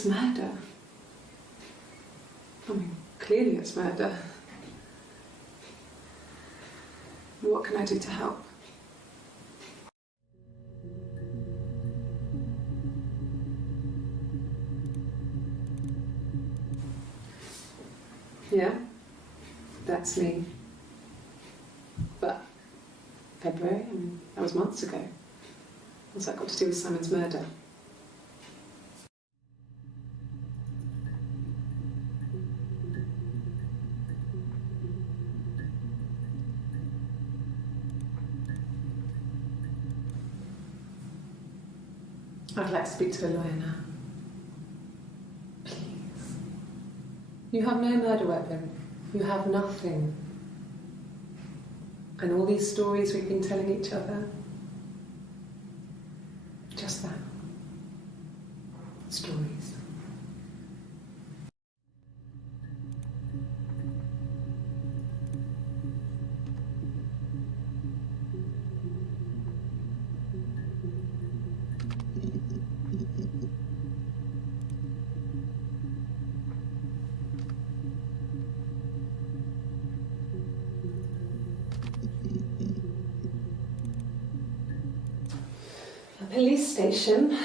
it's murder. I mean, clearly it's murder. What can I do to help? Yeah, that's me. But February, I mean, that was months ago. What's that got to do with Simon's murder? I'd like to speak to a lawyer now. Please. You have no murder weapon. You have nothing. And all these stories we've been telling each other, just that. Stories. Police station.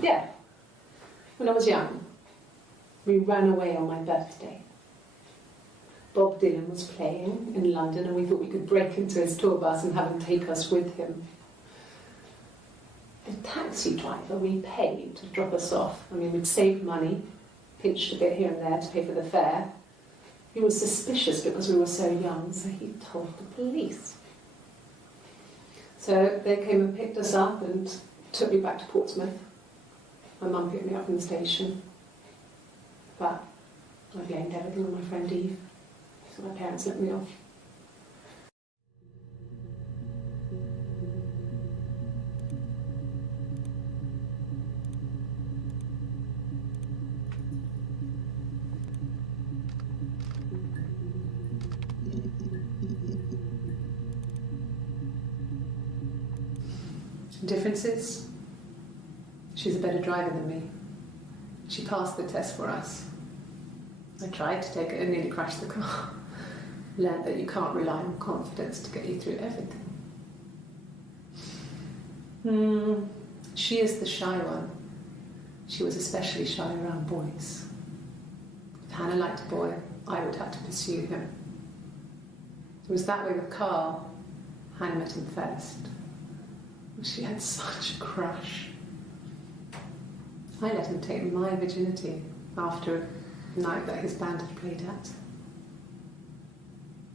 Yeah, when I was young, we ran away on my birthday. Bob Dylan was playing in London and we thought we could break into his tour bus and have him take us with him. The taxi driver we paid to drop us off, I mean, we'd saved money, pinched a bit here and there to pay for the fare. He was suspicious because we were so young, so he told the police. So they came and picked us up and took me back to Portsmouth. My mum picked me up from the station. But I blamed everything on my friend Eve, so my parents let me off. Differences? She's a better driver than me. She passed the test for us. I tried to take it and nearly crashed the car. Learned that you can't rely on confidence to get you through everything. She is the shy one. She was especially shy around boys. If Hannah liked a boy, I would have to pursue him. It was that way with Carl. Hannah met him first. She had such a crush. I let him take my virginity after a night that his band had played at.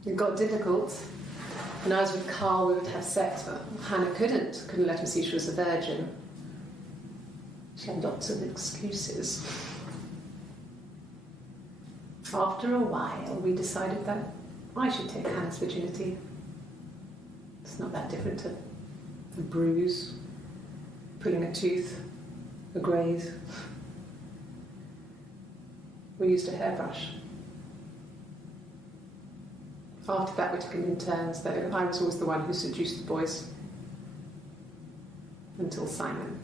It got difficult. When I was with Carl, we would have sex, but Hannah couldn't let him see she was a virgin. She had lots of excuses. After a while, we decided that I should take Hannah's virginity. It's not that different to a bruise, pulling a tooth, a graze. We used a hairbrush. After that we took it in turns, though. I was always the one who seduced the boys. Until Simon.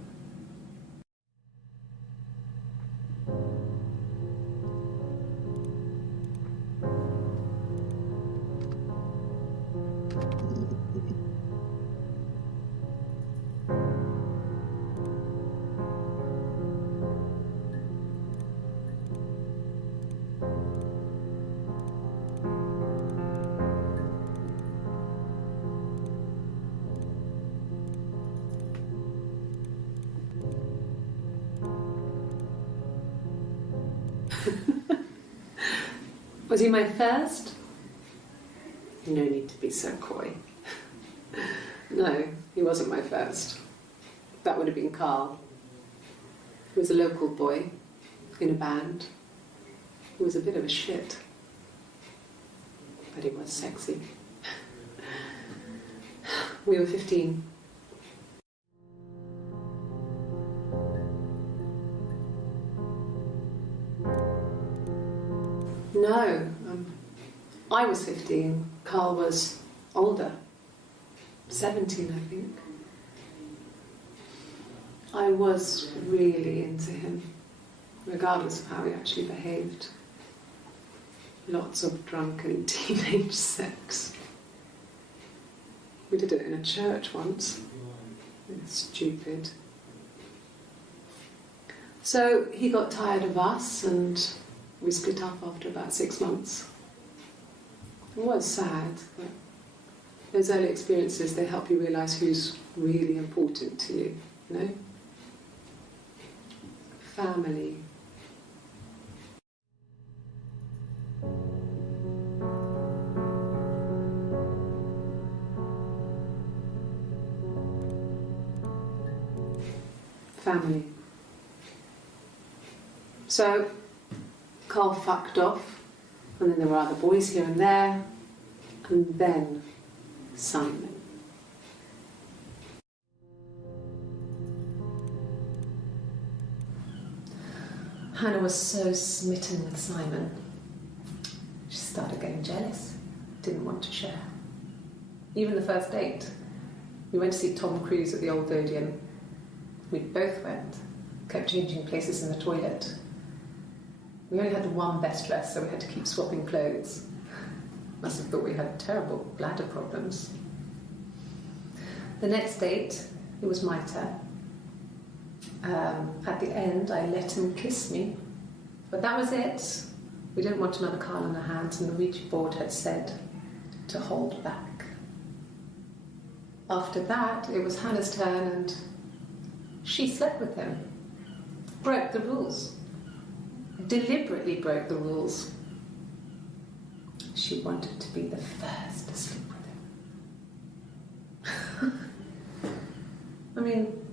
Was he my first? No need to be so coy. No, he wasn't my first. That would have been Carl. He was a local boy in a band. He was a bit of a shit. But he was sexy. We were 15. No, I was 15. Carl was older, 17, I think. I was really into him, regardless of how he actually behaved. Lots of drunken teenage sex. We did it in a church once. It's stupid. So he got tired of us and we split up after about 6 months. It was sad, but those early experiences, they help you realise who's really important to you, you know? Family. Family. So, Carl fucked off, and then there were other boys here and there, and then Simon. Hannah was so smitten with Simon. She started getting jealous, didn't want to share. Even the first date, we went to see Tom Cruise at the Old Odeon. We both went, kept changing places in the toilet. We only had one best dress, so we had to keep swapping clothes. Must have thought we had terrible bladder problems. The next date, it was my turn. At the end, I let him kiss me, but that was it. We didn't want another Carl on our hands, and the Ouija board had said to hold back. After that, it was Hannah's turn, and she slept with him. Broke the rules. Deliberately broke the rules. She wanted to be the first to sleep with him. I mean,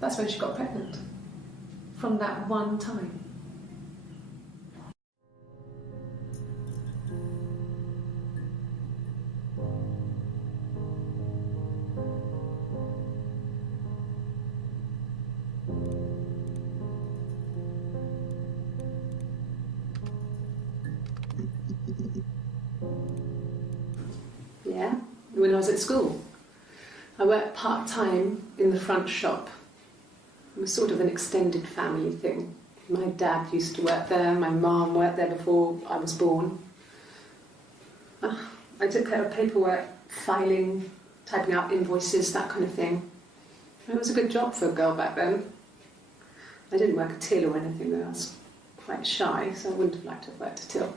that's when she got pregnant. From that one time. Yeah, when I was at school. I worked part-time in the front shop. It was sort of an extended family thing. My dad used to work there, my mum worked there before I was born. I took care of paperwork, filing, typing out invoices, that kind of thing. It was a good job for a girl back then. I didn't work a till or anything though. I was quite shy, so I wouldn't have liked to have worked a till.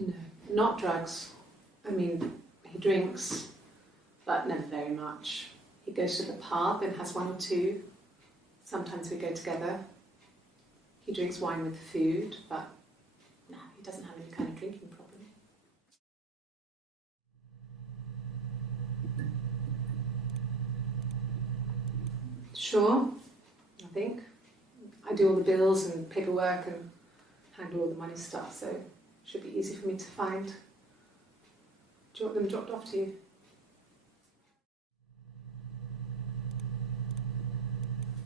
No, not drugs. I mean, he drinks, but never very much. He goes to the pub and has one or two. Sometimes we go together. He drinks wine with food, but no, he doesn't have any kind of drinking problem. Sure, I think. I do all the bills and paperwork and handle all the money stuff, so it should be easy for me to find. Do you want them dropped off to you?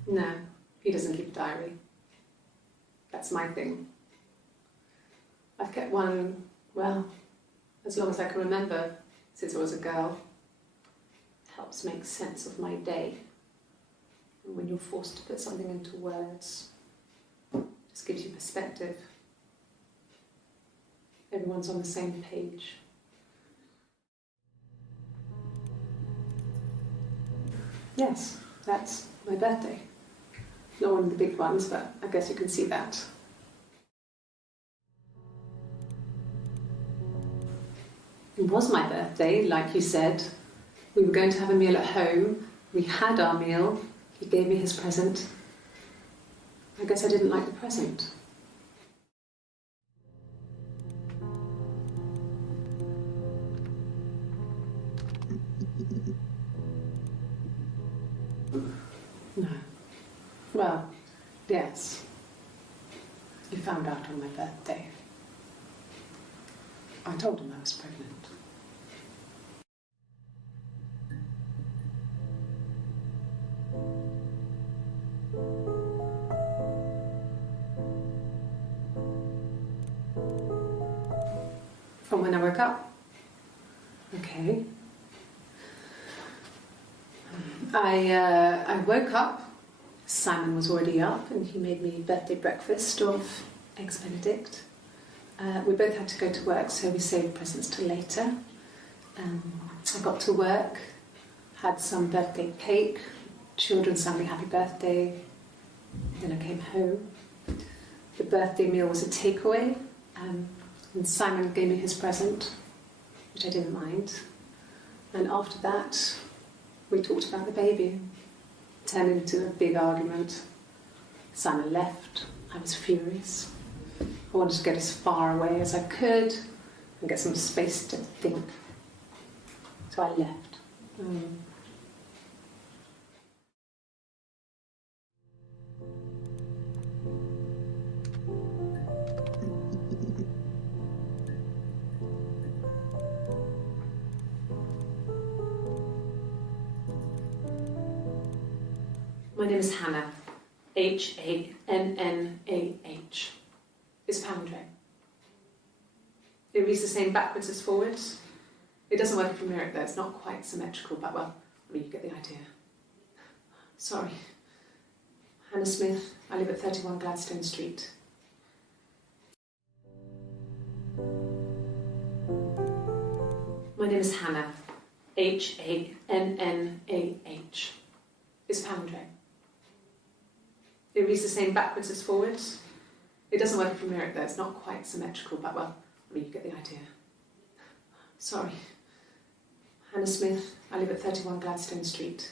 No, he doesn't keep a diary. That's my thing. I've kept one, well, as long as I can remember, since I was a girl. It helps make sense of my day. And when you're forced to put something into words, it just gives you perspective. Everyone's on the same page. Yes, that's my birthday. Not one of the big ones, but I guess you can see that. It was my birthday, like you said. We were going to have a meal at home. We had our meal. He gave me his present. I guess I didn't like the present. Well, yes. He found out on my birthday. I told him I was pregnant. From when I woke up. Okay. I woke up. Simon was already up and he made me birthday breakfast of eggs Benedict. We both had to go to work, so we saved presents till later. I got to work, had some birthday cake, children sang me happy birthday, then I came home. The birthday meal was a takeaway, and Simon gave me his present, which I didn't mind. And after that, we talked about the baby. It turned into a big argument. Simon left. I was furious. I wanted to get as far away as I could and get some space to think. So I left. My name is Hannah. H-A-N-N-A-H. It's palindrome. It reads the same backwards as forwards. It doesn't work if you mirror it though, it's not quite symmetrical, but well, I mean, you get the idea. Sorry. Hannah Smith, I live at 31 Gladstone Street. My name is Hannah. H-A-N-N-A-H. It's palindrome. It reads the same backwards as forwards. It doesn't work if you mirror it though, it's not quite symmetrical, but well, I mean, you get the idea. Sorry. Hannah Smith, I live at 31 Gladstone Street.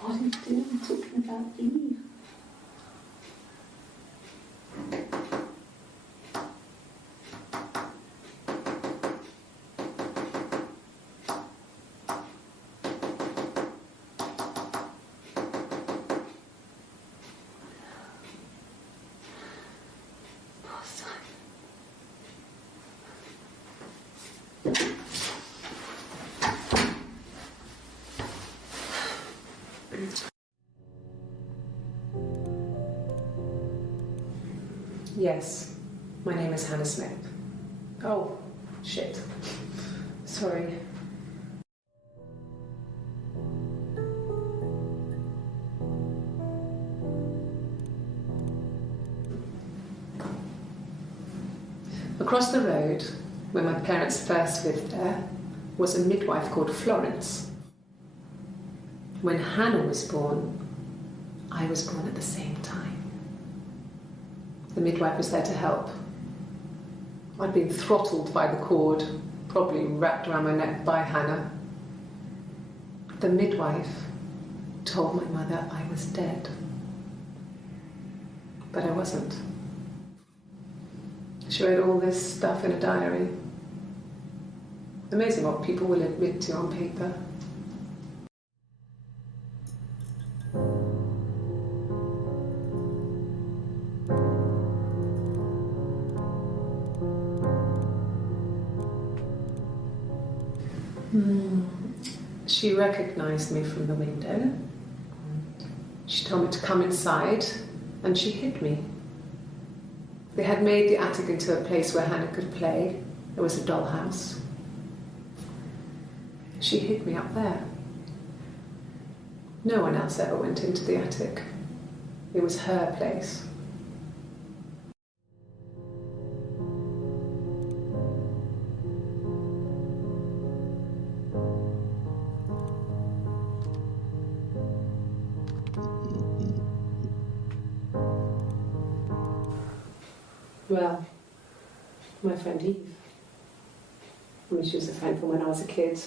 What are you doing talking about Eve? Poor Simon. Yes, my name is Hannah Smith. Oh, shit. Sorry. Across the road, where my parents first lived there, was a midwife called Florence. When Hannah was born, I was born at the same time. The midwife was there to help. I'd been throttled by the cord, probably wrapped around my neck by Hannah. The midwife told my mother I was dead. But I wasn't. She wrote all this stuff in a diary. Amazing what people will admit to on paper. She recognized me from the window. She told me to come inside, and she hid me. They had made the attic into a place where Hannah could play. There was a dollhouse. She hid me up there. No one else ever went into the attic. It was her place. Well, my friend Eve. I mean, she was a friend from when I was a kid,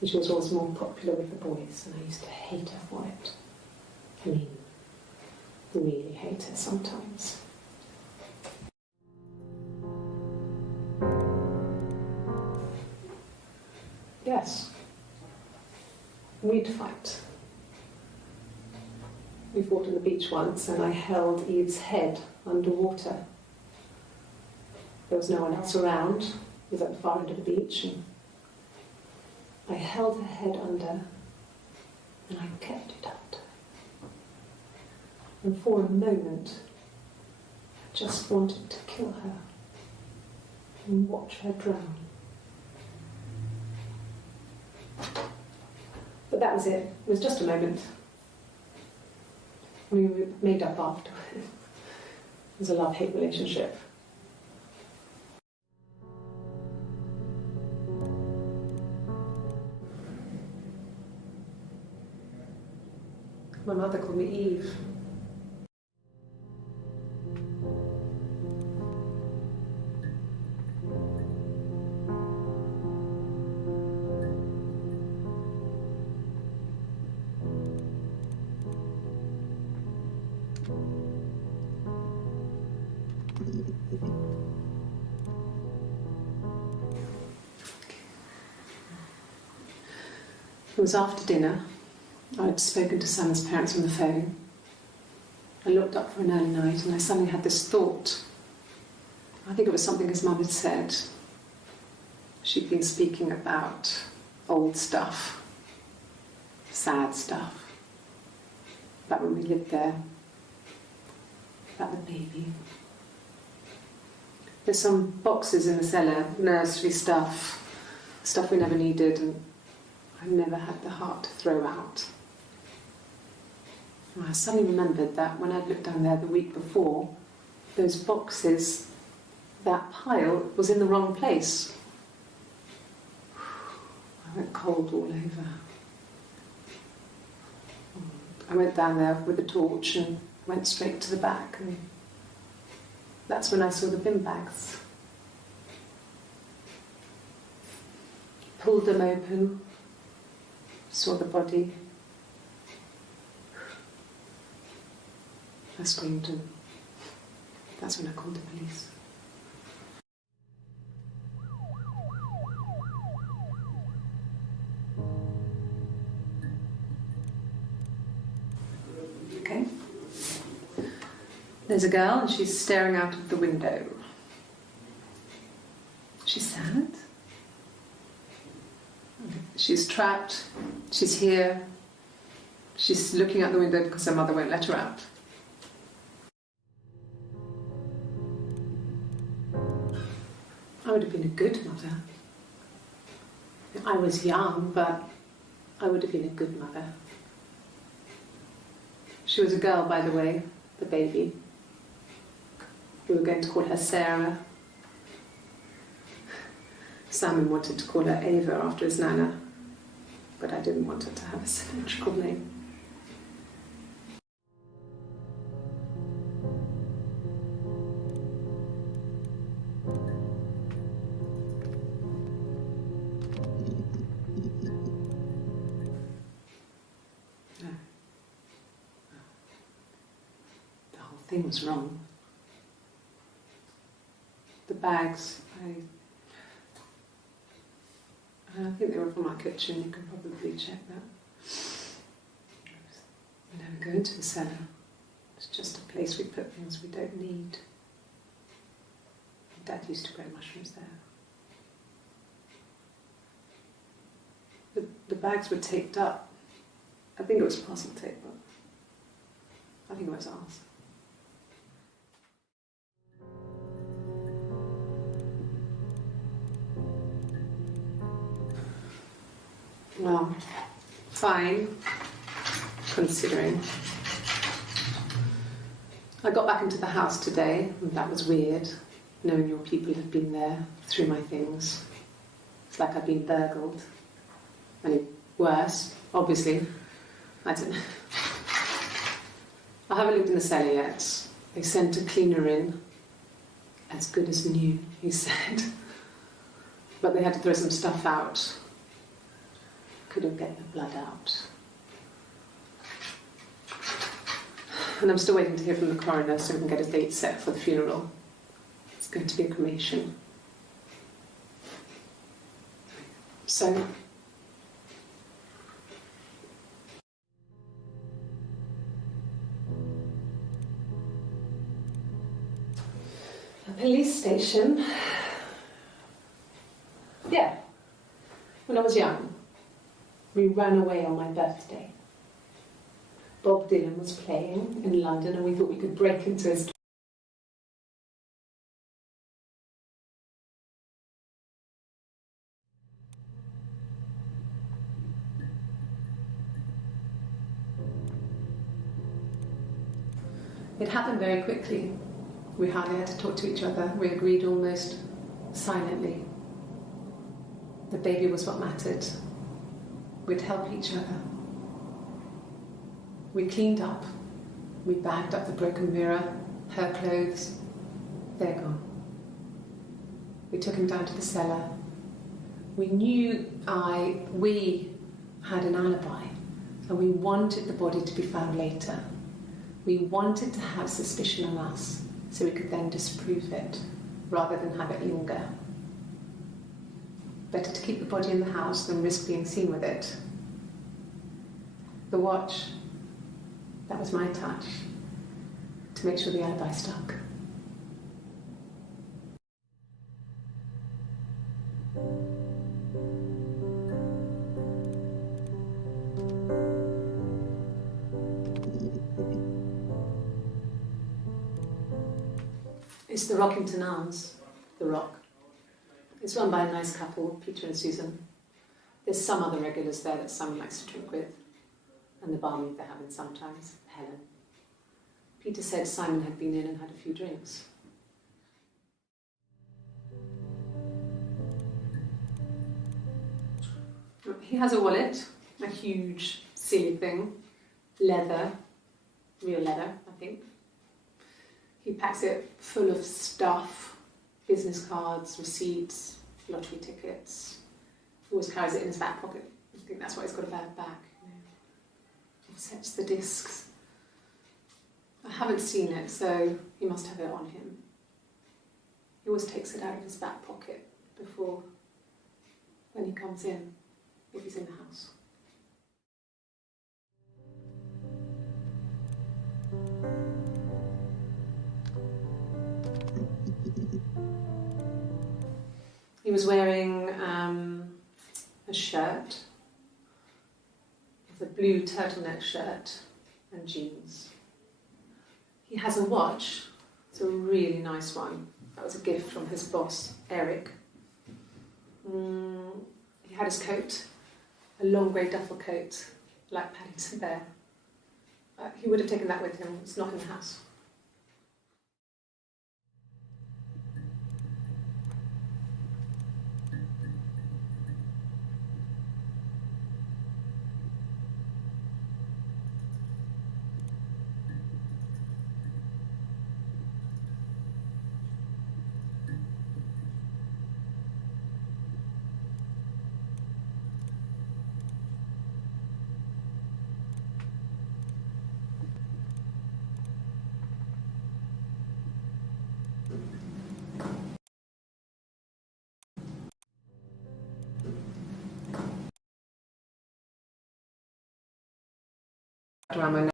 and she was always more popular with the boys, and I used to hate her for it. I mean, really hate her sometimes. Yes. We'd fight. We fought on the beach once, and I held Eve's head underwater. There was no one else around. It was at the far end of the beach, and I held her head under, and I kept it under. And for a moment, I just wanted to kill her and watch her drown. But that was it. It was just a moment. We made up after. It was a love-hate relationship. My mother called me Eve. It was after dinner. I'd spoken to Sam's parents on the phone. I looked up for an early night and I suddenly had this thought. I think it was something his mum had said. She'd been speaking about old stuff, sad stuff, about when we lived there, about the baby. There's some boxes in the cellar, nursery stuff we never needed, and I never had the heart to throw out. And I suddenly remembered that when I'd looked down there the week before, those boxes, that pile was in the wrong place. I went cold all over. I went down there with a torch and went straight to the back, and that's when I saw the bin bags. Pulled them open, saw the body. I screamed, and that's when I called the police. Okay. There's a girl and she's staring out of the window. She's sad. She's trapped. She's here. She's looking out the window because her mother won't let her out. I would have been a good mother. I was young, but I would have been a good mother. She was a girl, by the way, the baby. We were going to call her Sarah. Simon wanted to call her Ava after his nana, but I didn't want her to have a symmetrical name. No. The whole thing was wrong. The bags, I think they were from our kitchen, you can probably check that. We never go into the cellar. It's just a place we put things we don't need. Dad used to grow mushrooms there. The bags were taped up. I think it was parcel tape, but I think it was ours. Well, fine, considering. I got back into the house today, and that was weird, knowing your people had been there through my things. It's like I'd been burgled. I mean, worse, obviously. I don't know. I haven't looked in the cellar yet. They sent a cleaner in as good as new, he said. But they had to throw some stuff out. Couldn't get the blood out. And I'm still waiting to hear from the coroner so we can get a date set for the funeral. It's going to be a cremation. So, a police station. Yeah. When I was young, we ran away on my birthday. Bob Dylan was playing in London and we thought we could break into his. It happened very quickly. We hardly had to talk to each other. We agreed almost silently. The baby was what mattered. We'd help each other. We cleaned up. We bagged up the broken mirror, her clothes. They're gone. We took him down to the cellar. We knew we had an alibi, and we wanted the body to be found later. We wanted to have suspicion on us, so we could then disprove it, rather than have it linger. Better to keep the body in the house than risk being seen with it. The watch, that was my touch, to make sure the alibi stuck. It's the Rockington Arms, The Rock. It's run by a nice couple, Peter and Susan. There's some other regulars there that Simon likes to drink with, and the barmaid they're having sometimes, Helen. Peter said Simon had been in and had a few drinks. He has a wallet, a huge, silly thing, leather, real leather, I think. He packs it full of stuff, business cards, receipts, lottery tickets. He always carries it in his back pocket. I think that's why he's got a bad back. He sets the discs. I haven't seen it, so he must have it on him. He always takes it out of his back pocket before, when he comes in, if he's in the house. He was wearing a shirt, a blue turtleneck shirt and jeans. He has a watch. It's a really nice one. That was a gift from his boss, Eric. He had his coat, a long grey duffel coat, like Paddington Bear. He would have taken that with him. It's not in the house. Around my neck.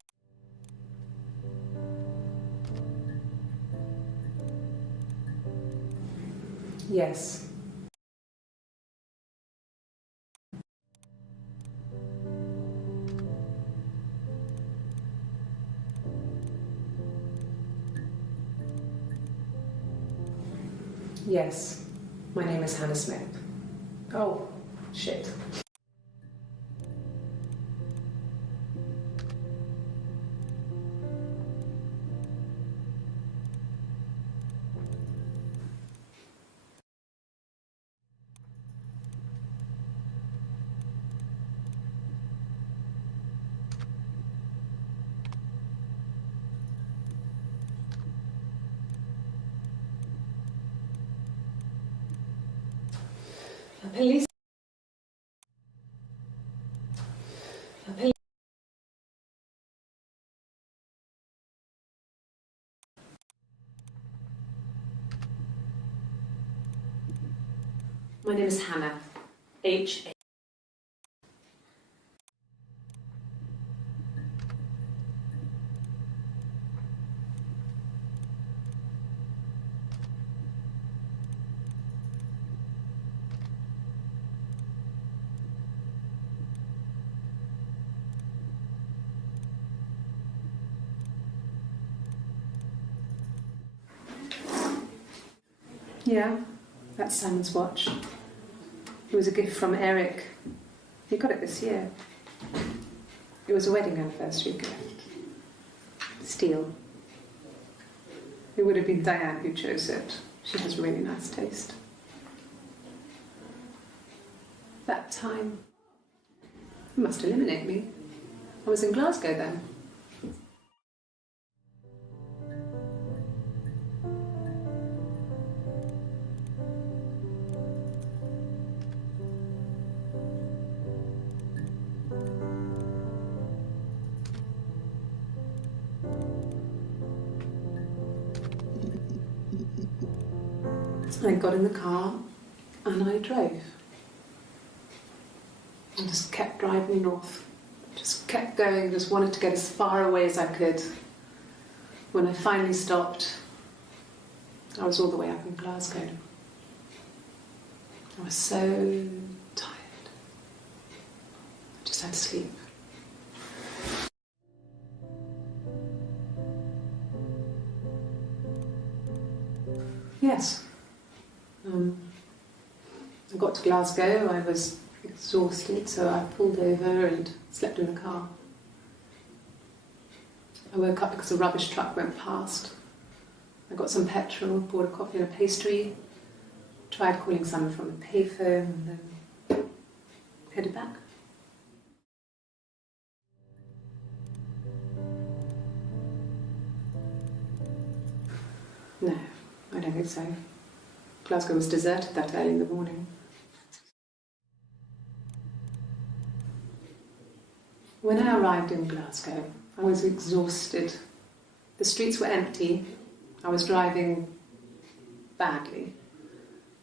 Yes. Yes. My name is Hannah Smith. Oh, shit. A police. A police. My name is Hannah. H. Yeah, that's Simon's watch. It was a gift from Eric. He got it this year. It was a wedding anniversary gift. Steel. It would have been Diane who chose it. She has really nice taste. That time, you must eliminate me. I was in Glasgow then. I got in the car and I drove. I just kept driving north. Just kept going, just wanted to get as far away as I could. When I finally stopped, I was all the way up in Glasgow. I was so tired. I just had to sleep. Yes. I got to Glasgow, I was exhausted, so I pulled over and slept in the car. I woke up because a rubbish truck went past. I got some petrol, bought a coffee and a pastry, tried calling someone from the payphone, and then headed back. No, I don't think so. Glasgow was deserted that early in the morning. When I arrived in Glasgow, I was exhausted. The streets were empty. I was driving badly.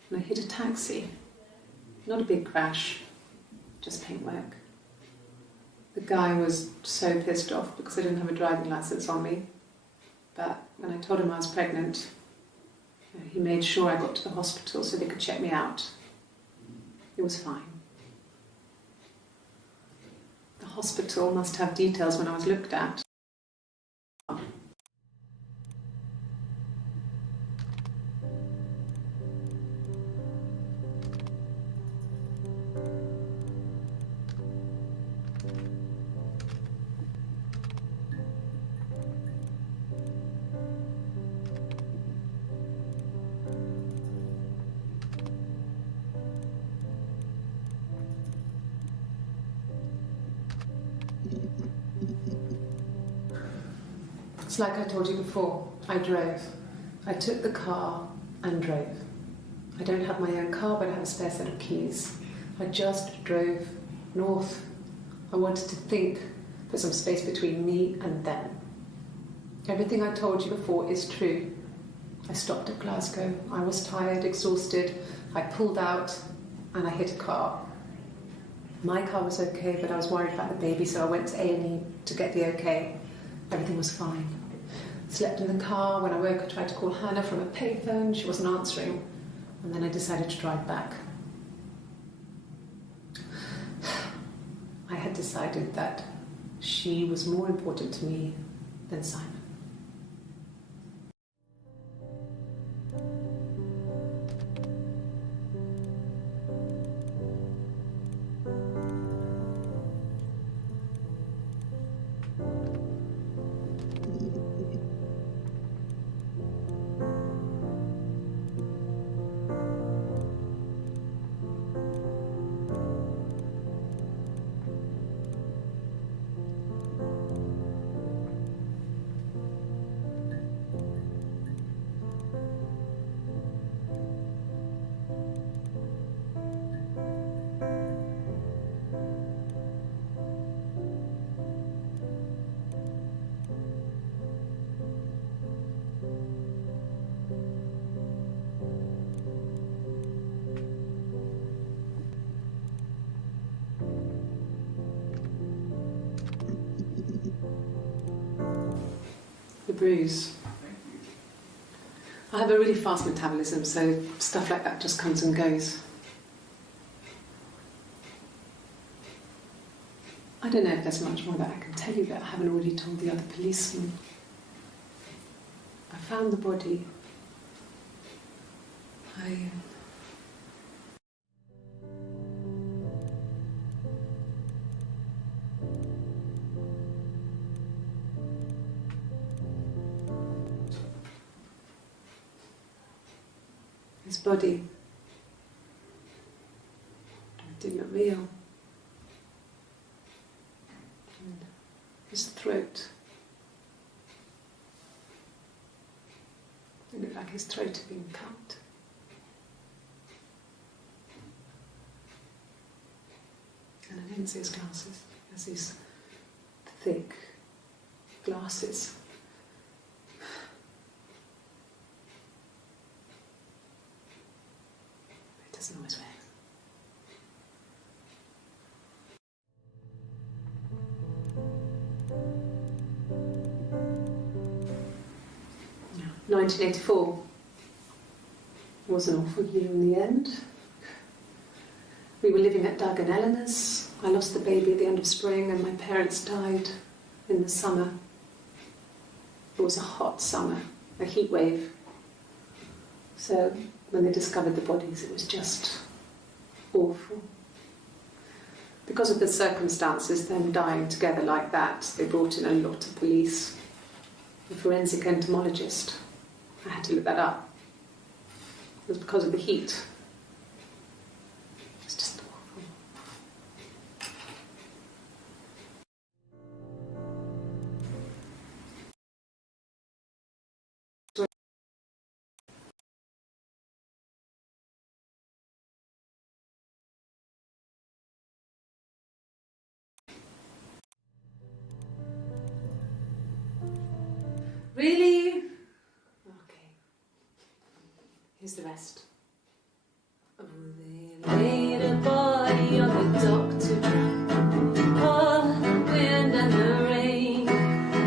And I hit a taxi. Not a big crash, just paintwork. The guy was so pissed off because I didn't have a driving license on me. But when I told him I was pregnant, he made sure I got to the hospital so they could check me out. It was fine. The hospital must have details when I was looked at. It's like I told you before, I drove. I took the car and drove. I don't have my own car, but I have a spare set of keys. I just drove north. I wanted to think, put some space between me and them. Everything I told you before is true. I stopped at Glasgow. I was tired, exhausted. I pulled out and I hit a car. My car was okay, but I was worried about the baby, so I went to A&E to get the okay. Everything was fine. Slept in the car. When I woke, I tried to call Hannah from a payphone. She wasn't answering. And then I decided to drive back. I had decided that she was more important to me than Simon. bruise. I have a really fast metabolism, so stuff like that just comes and goes. I don't know if there's much more that I can tell you that I haven't already told the other policemen. I found the body. His body did not real. And his throat. It looked like his throat had been cut. And I didn't see his glasses. He has these thick glasses. He doesn't always wear. No. 1984 was an awful year in the end. We were living at Doug and Eleanor's. I lost the baby at the end of spring and my parents died in the summer. It was a hot summer, a heat wave. So when they discovered the bodies, it was just awful. Because of the circumstances, them dying together like that, they brought in a lot of police. A forensic entomologist. I had to look that up. It was because of the heat. It was just awful. Really? Okay. Here's the rest. Oh, they laid a body on the doctor track. Oh, the wind and the rain,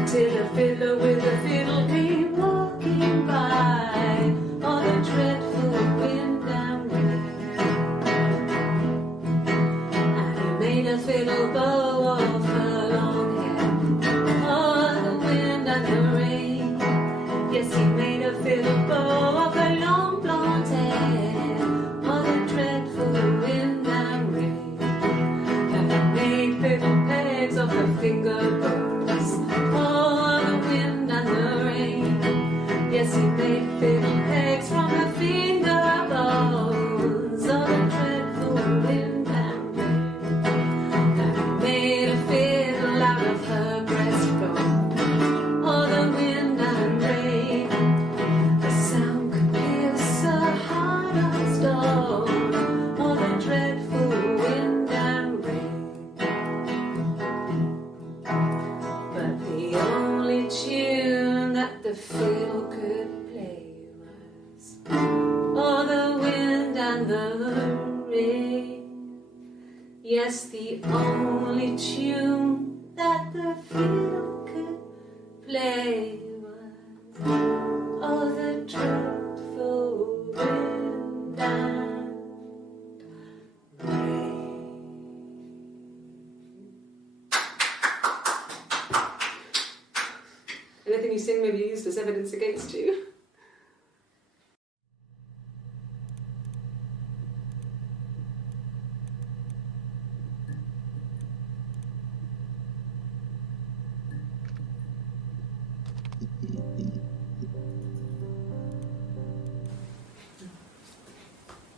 till a fiddler with a fiddle came walking by. Oh, the dreadful wind and rain. And he made a fiddle bow of her long hair. Oh, the wind and the rain. Yes, he made a fiddle bow of her long blonde hair. Oh, the dreadful wind and rain. And he made fiddle pegs of her finger bows. Oh, the wind and the rain. Yes, he made fiddle pegs from her finger bows. Oh, the dreadful wind and rain. And he made a fiddle out of her breastbone. Oh, the wind and rain. The sound could pierce a heart of stone. Oh, the dreadful wind and rain. But the only tune that the fiddle could play was oh, the wind and the rain. Yes, the only tune that the fiddle could play was oh, the dreadful wind and rain. Anything you sing may be used as evidence against you.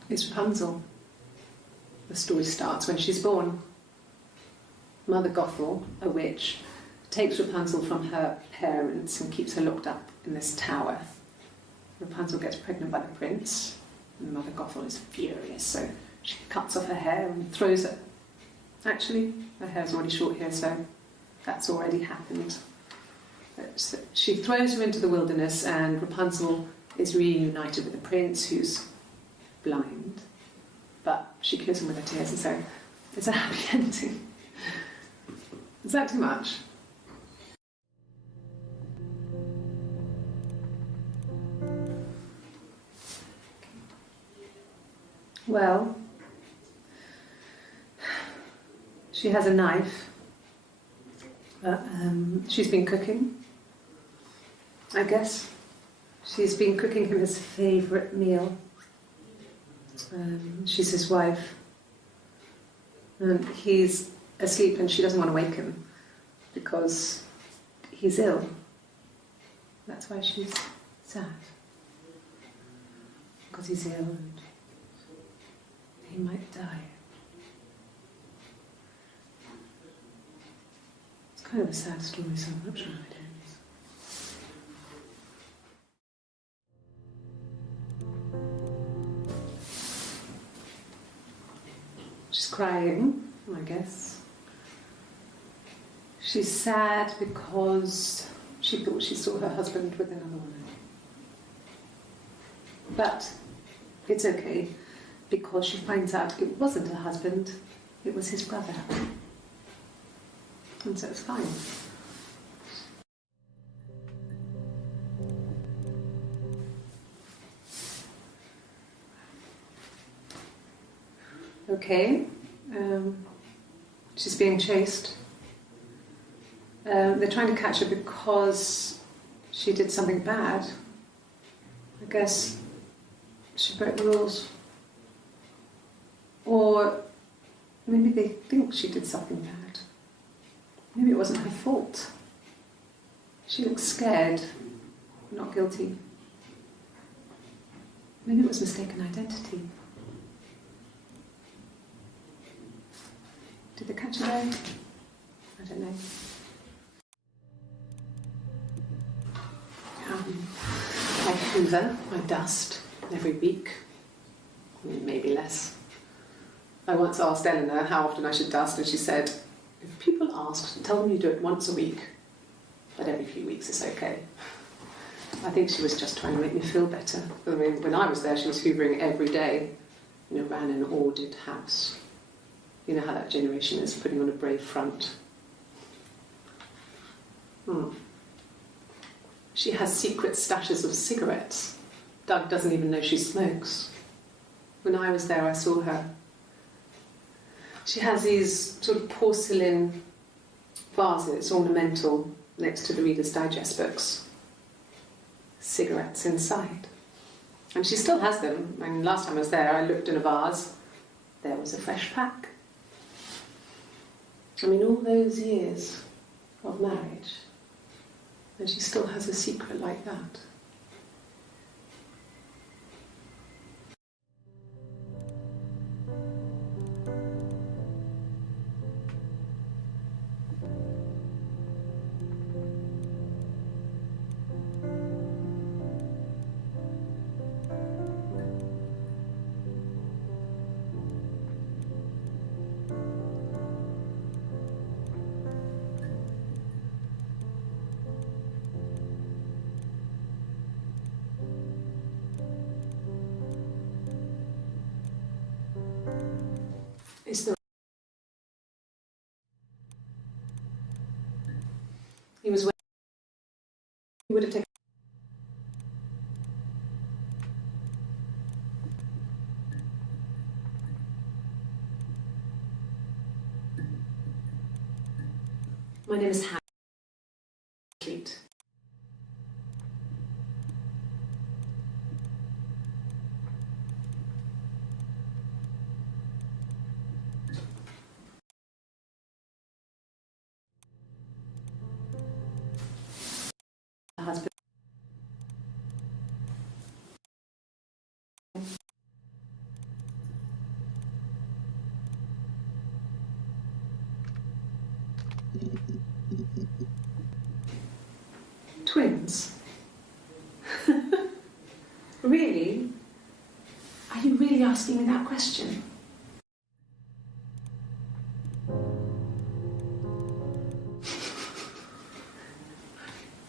It's Rapunzel. The story starts when she's born. Mother Gothel, a witch, takes Rapunzel from her parents and keeps her locked up in this tower. Rapunzel gets pregnant by the prince, and Mother Gothel is furious, so she cuts off her hair and throws it. Actually, her hair's already short here, so that's already happened. So she throws her into the wilderness, and Rapunzel is reunited with the prince, who's blind, but she kills him with her tears, and so it's a happy ending. Is that too much? Well, she has a knife. She's been cooking, I guess. She's been cooking him his favourite meal. She's his wife. And he's asleep and she doesn't want to wake him because he's ill. That's why she's sad. Because he's ill and he might die. It's kind of a sad story, so I'm not sure how it ends. She's crying, I guess. She's sad because she thought she saw her husband with another woman. But it's okay, because she finds out it wasn't her husband, it was his brother. And so it's fine. Okay, she's being chased. They're trying to catch her because she did something bad. I guess she broke the rules. Or maybe they think she did something bad. Maybe it wasn't her fault. She looks scared, not guilty. Maybe it was mistaken identity. Did they catch her there? I don't know. I hoover, I dust every week, maybe less. I once asked Eleanor how often I should dust, and she said, if people ask, tell them you do it once a week, but every few weeks is okay. I think she was just trying to make me feel better. I mean, when I was there, she was hoovering every day, ran an ordered house. You know how that generation is, putting on a brave front. She has secret stashes of cigarettes. Doug doesn't even know she smokes. When I was there, I saw her. She has these sort of porcelain vases, ornamental, next to the Reader's Digest books. Cigarettes inside. And she still has them. I mean, last time I was there, I looked in a vase. There was a fresh pack. I mean, all those years of marriage, and she still has a secret like that. It's the he was he would have taken My name is Hannah Street. Husband. Twins? Really? Are you really asking me that question?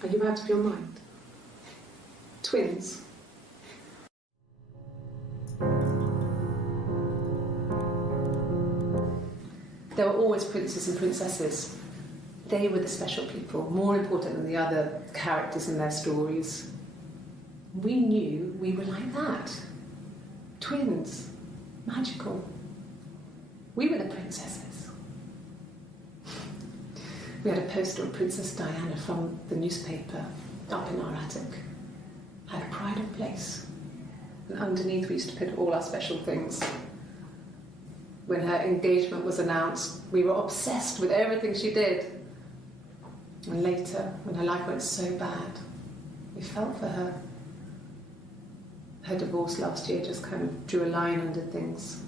Are you out of your mind? Twins? There were always princes and princesses. They were the special people, more important than the other characters in their stories. We knew we were like that. Twins. magical. We were the princesses. We had a poster of Princess Diana from the newspaper up in our attic. Had a pride of place. And underneath we used to put all our special things. When her engagement was announced, we were obsessed with everything she did. And later, when her life went so bad, we felt for her. Her divorce last year just kind of drew a line under things.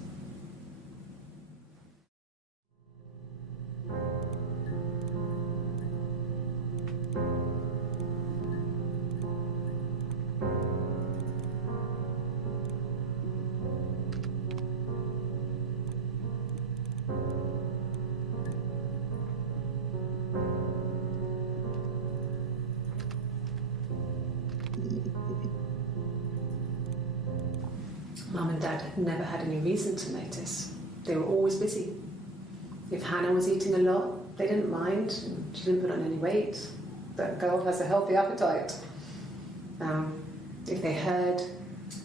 Mum and Dad had never had any reason to notice. They were always busy. If Hannah was eating a lot, they didn't mind. She didn't put on any weight. That girl has a healthy appetite. If they heard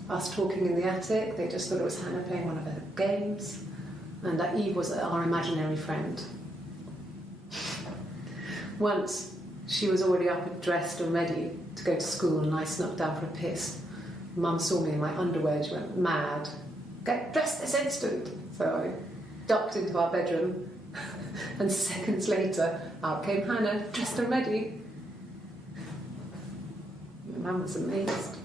us talking in the attic, they just thought it was Hannah playing one of her games, and that Eve was our imaginary friend. Once, she was already up and dressed and ready to go to school, and I snuck down for a piss. Mum saw me in my underwear and she went mad. Get dressed this instant! So I ducked into our bedroom and seconds later out came Hannah, dressed and ready. Mum was amazed.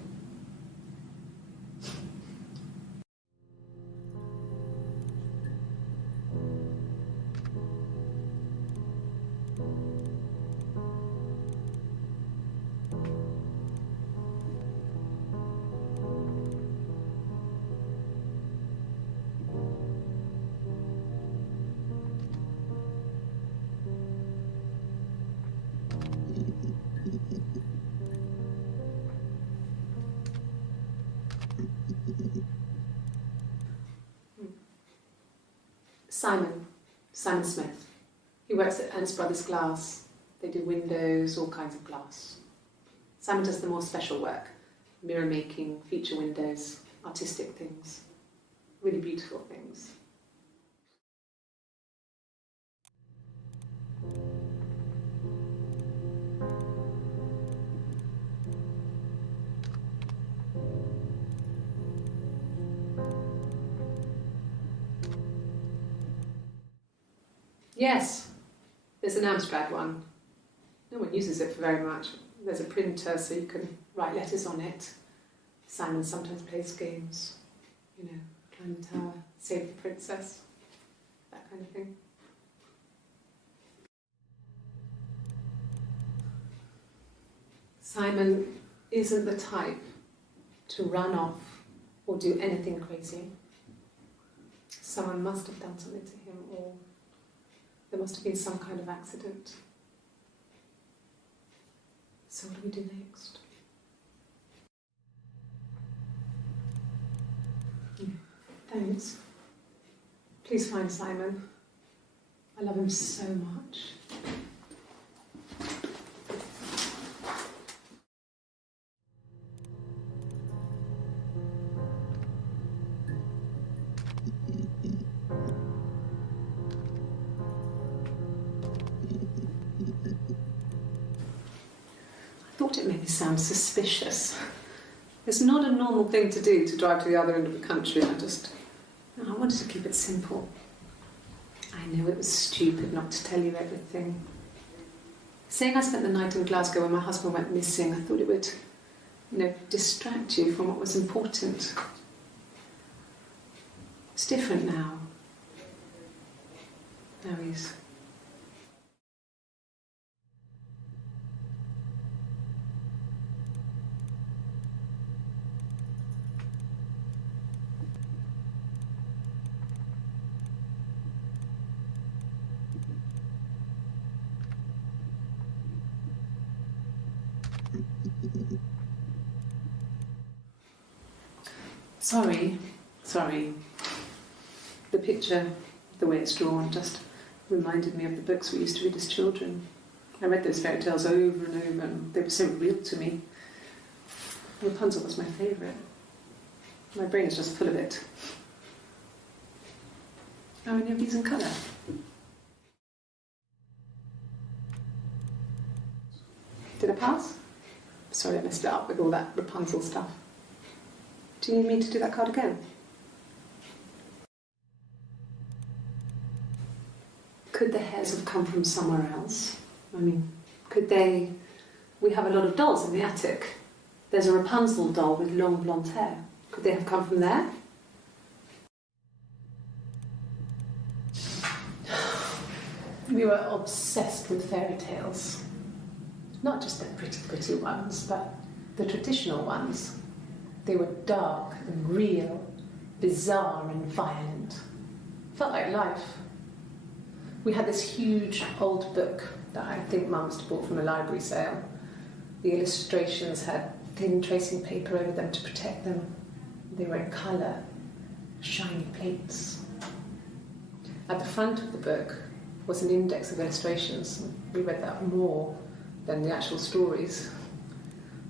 Simon Smith. He works at Ernst Brothers Glass. They do windows, all kinds of glass. Simon does the more special work, mirror making, feature windows, artistic things, really beautiful things. Yes, there's an Amstrad one. No one uses it for very much. There's a printer so you can write letters on it. Simon sometimes plays games, you know, climb the tower, save the princess, that kind of thing. Simon isn't the type to run off or do anything crazy. Someone must have done something to him, or there must have been some kind of accident. So what do we do next? Thanks. Please find Simon. I love him so much. I thought it made me sound suspicious. It's not a normal thing to do, to drive to the other end of the country. I wanted to keep it simple. I knew it was stupid not to tell you everything. Saying I spent the night in Glasgow when my husband went missing, I thought it would, distract you from what was important. It's different now. Now he's... Sorry. The picture, the way it's drawn, just reminded me of the books we used to read as children. I read those fairy tales over and over, and they were so real to me. Rapunzel was my favourite. My brain is just full of it. How many of these in colour? Did I pass? Sorry, I messed it up with all that Rapunzel stuff. Do you need me to do that card again? Could the hairs have come from somewhere else? I mean, could they... We have a lot of dolls in the attic. There's a Rapunzel doll with long blonde hair. Could they have come from there? We were obsessed with fairy tales. Not just the pretty, pretty ones, but the traditional ones. They were dark and real, bizarre and violent. Felt like life. We had this huge old book that I think Mum must have bought from a library sale. The illustrations had thin tracing paper over them to protect them. They were in colour, shiny plates. At the front of the book was an index of illustrations. We read that more than the actual stories.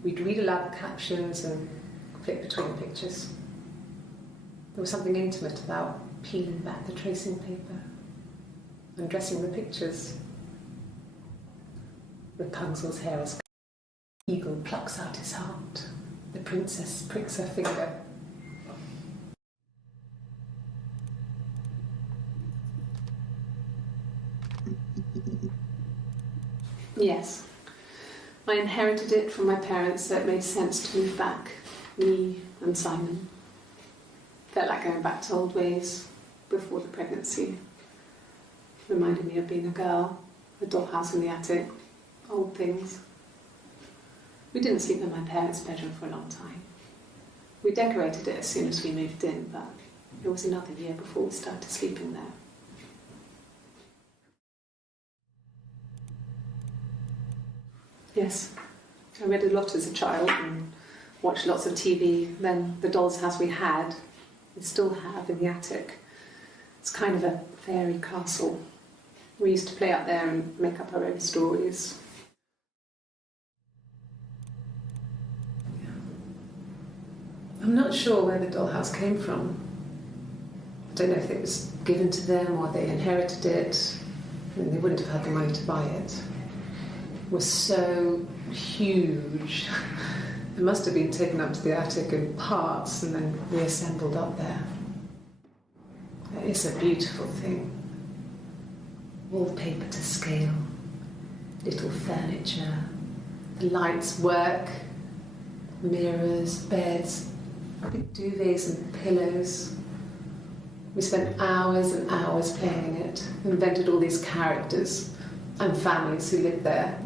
We'd read aloud the captions and flick between the pictures. There was something intimate about peeling back the tracing paper, undressing the pictures. Rapunzel's hair is cut. The eagle plucks out his heart. The princess pricks her finger. Yes, I inherited it from my parents, so it made sense to move back, me and Simon. Felt like going back to old ways before the pregnancy. Reminded me of being a girl, a dollhouse in the attic, old things. We didn't sleep in my parents' bedroom for a long time. We decorated it as soon as we moved in, but it was another year before we started sleeping there. Yes, I read a lot as a child and watched lots of TV. Then the doll's house we still have in the attic. It's kind of a fairy castle. We used to play up there and make up our own stories. I'm not sure where the dollhouse came from. I don't know if it was given to them or they inherited it. I mean, they wouldn't have had the money to buy it. It was so huge. It must have been taken up to the attic in parts and then reassembled up there. It's a beautiful thing. Wallpaper to scale, little furniture, the lights work, mirrors, beds, big duvets and pillows. We spent hours and hours playing in it, invented all these characters and families who lived there.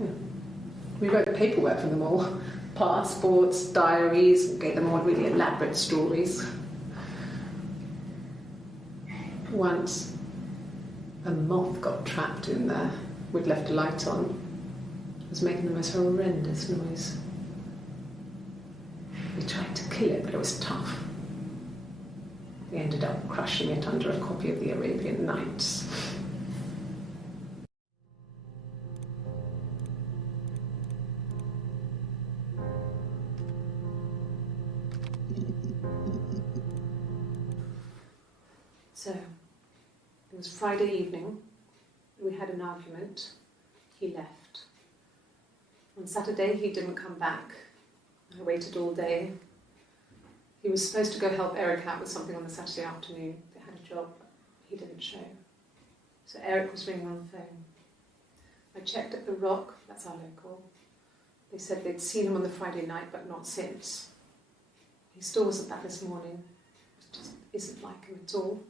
We wrote the paperwork for them all, passports, diaries, and gave them all really elaborate stories. Once, a moth got trapped in there. We'd left a light on. It was making the most horrendous noise. We tried to kill it, but it was tough. We ended up crushing it under a copy of the Arabian Nights. So, it was Friday evening. We had an argument. He left. On Saturday, he didn't come back. I waited all day. He was supposed to go help Eric out with something on the Saturday afternoon. They had a job. He didn't show. So Eric was ringing on the phone. I checked at the Rock, that's our local. They said they'd seen him on the Friday night, but not since. He still wasn't back this morning. It just isn't like him at all.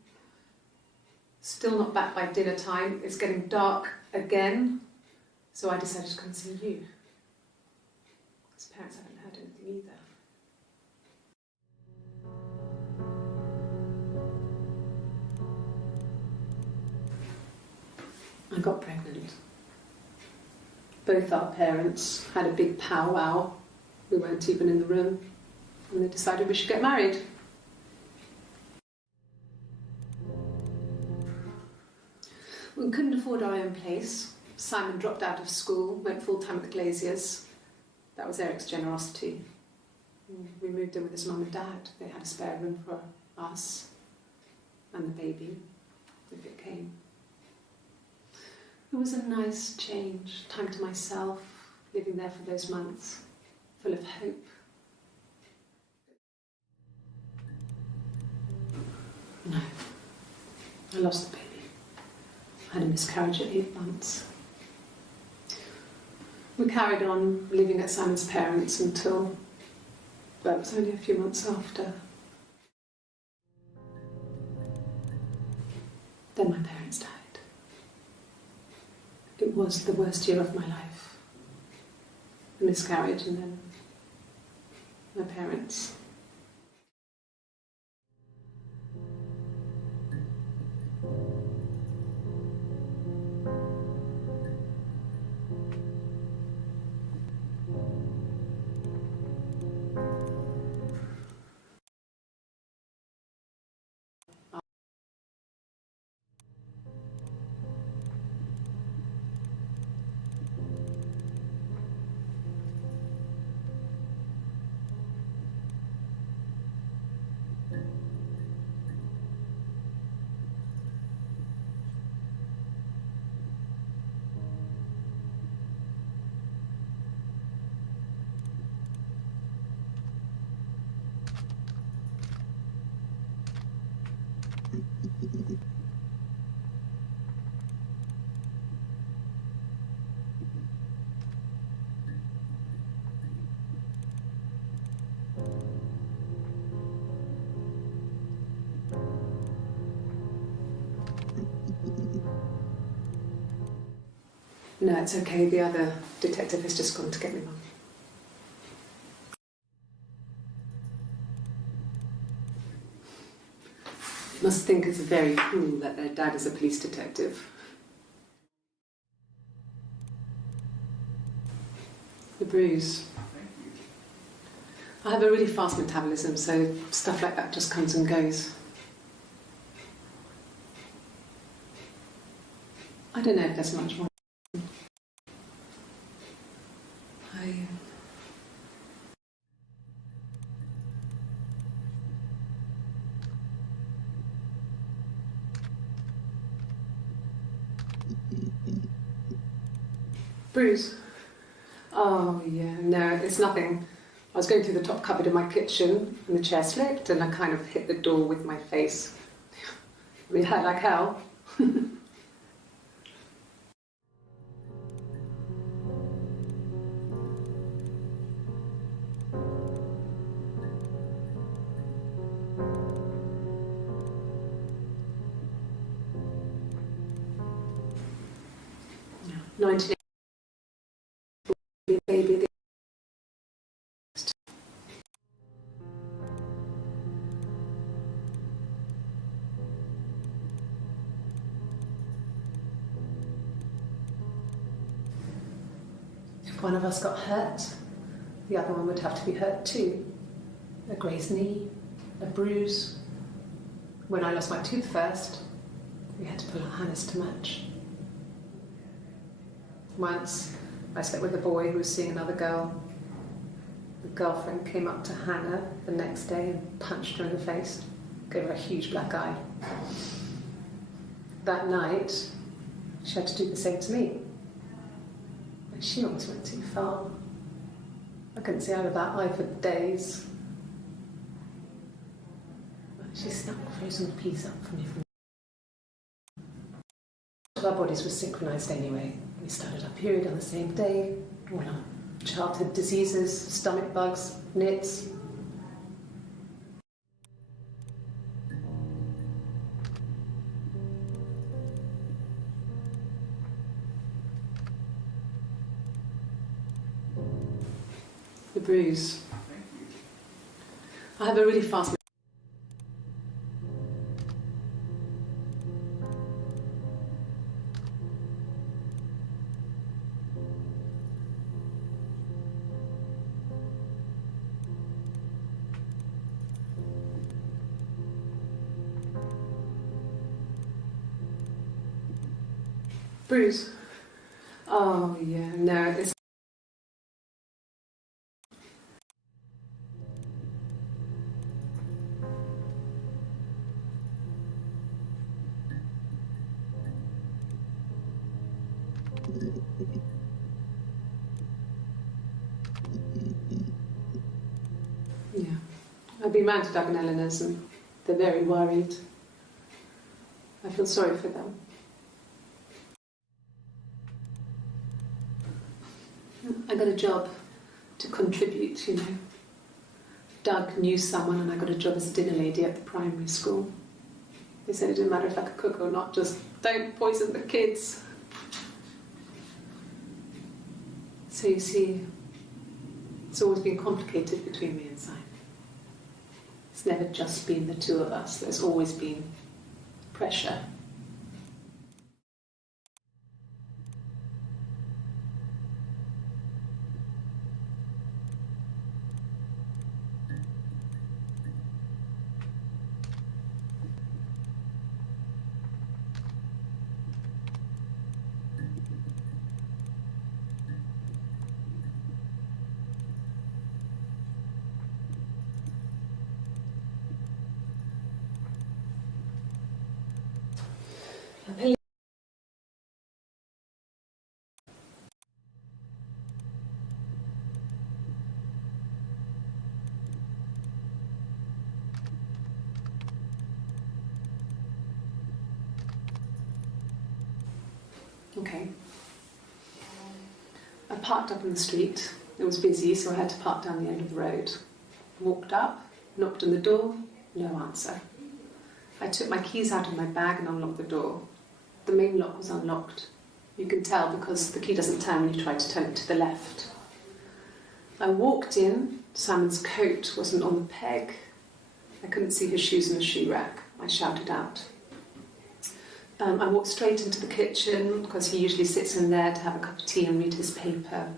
Still not back by dinner time. It's getting dark again. So I decided to come and see you. His parents haven't heard anything either. I got pregnant. Both our parents had a big powwow. We weren't even in the room. And they decided we should get married. We couldn't afford our own place. Simon dropped out of school, went full-time at the Glaziers. That was Eric's generosity. We moved in with his mum and dad. They had a spare room for us and the baby. if it came. It was a nice change, time to myself, living there for those months, full of hope. No, I lost the baby. I had a miscarriage at 8 months. We carried on living at Simon's parents until, well, it was only a few months after. Then my parents died. It was the worst year of my life. A miscarriage and then my parents. No, it's okay. The other detective has just gone to get me mum. Must think it's very cool that their dad is a police detective. The bruise. I have a really fast metabolism, so stuff like that just comes and goes. I don't know if there's much more. Bruise? Oh yeah, no, it's nothing. I was going through the top cupboard in my kitchen and the chair slipped and I kind of hit the door with my face. We hurt like hell. No. 1980 baby. If one of us got hurt, the other one would have to be hurt too. A grazed knee, a bruise. When I lost my tooth first, we had to pull out Hannah's to match. Once, I slept with a boy who was seeing another girl. The girlfriend came up to Hannah the next day and punched her in the face, gave her a huge black eye. That night, she had to do the same to me. But she almost went too far. I couldn't see out of that eye for days. She snuck a frozen piece up for me. Our bodies were synchronised anyway. We started our period on the same day. All our childhood diseases, stomach bugs, nits. The bruise. I have a really fast. Bruise? Oh, yeah, no, it's... I've been round to Doug and Eleanor's and they're very worried. I feel sorry for them. I got a job to contribute, you know. Doug knew someone and I got a job as a dinner lady at the primary school. They said it didn't matter if I could cook or not, just don't poison the kids. So you see, it's always been complicated between me and Simon. It's never just been the two of us. There's always been pressure. Okay. I parked up on the street. It was busy, so I had to park down the end of the road. Walked up, knocked on the door, no answer. I took my keys out of my bag and unlocked the door. The main lock was unlocked. You can tell because the key doesn't turn when you try to turn it to the left. I walked in. Simon's coat wasn't on the peg. I couldn't see his shoes in the shoe rack. I shouted out. I walked straight into the kitchen because he usually sits in there to have a cup of tea and read his paper,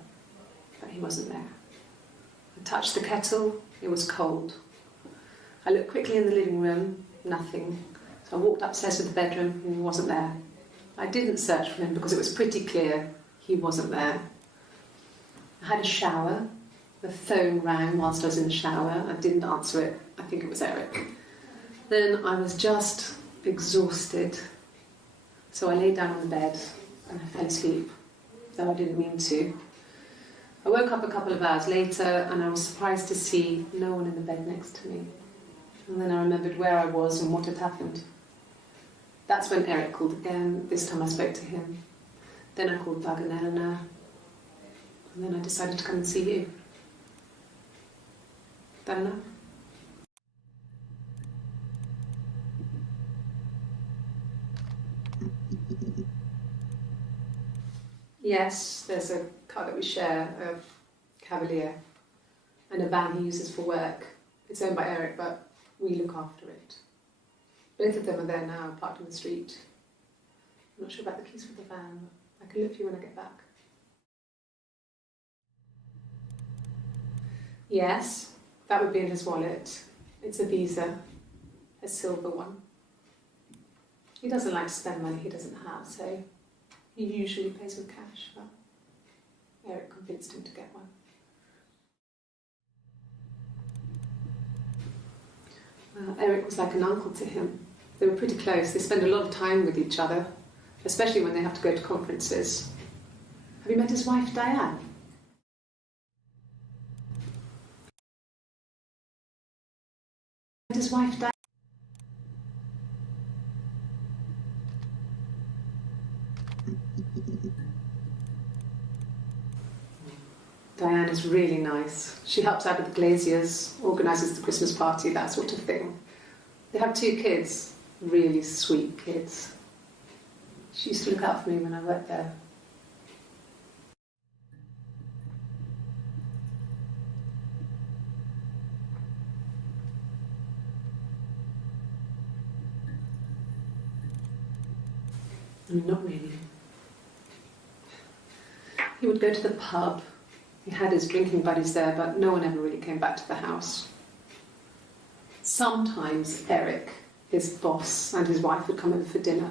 but he wasn't there. I touched the kettle, it was cold. I looked quickly in the living room, nothing. So I walked upstairs to the bedroom and he wasn't there. I didn't search for him because it was pretty clear he wasn't there. I had a shower, the phone rang whilst I was in the shower. I didn't answer it, I think it was Eric. Then I was just exhausted. So I lay down on the bed and I fell asleep, though I didn't mean to. I woke up a couple of hours later and I was surprised to see no one in the bed next to me. And then I remembered where I was and what had happened. That's when Eric called again. This time I spoke to him. Then I called Doug and Eleanor. And then I decided to come and see you. That enough? Yes, there's a car that we share, a Cavalier, and a van he uses for work. It's owned by Eric, but we look after it. Both of them are there now, parked on the street. I'm not sure about the keys for the van. I can look for you when I get back. Yes, that would be in his wallet. It's a Visa, a silver one. He doesn't like to spend money he doesn't have, so he usually pays with cash, but Eric convinced him to get one. Eric was like an uncle to him. They were pretty close. They spend a lot of time with each other, especially when they have to go to conferences. Have you met his wife, Diane? Met his wife, Diane? Diane is really nice. She helps out with the glaziers, organises the Christmas party, that sort of thing. They have 2 kids, really sweet kids. She used to look out for me when I worked there. I mean, not really. He would go to the pub. He had his drinking buddies there, but no one ever really came back to the house. Sometimes Eric, his boss, and his wife would come over for dinner.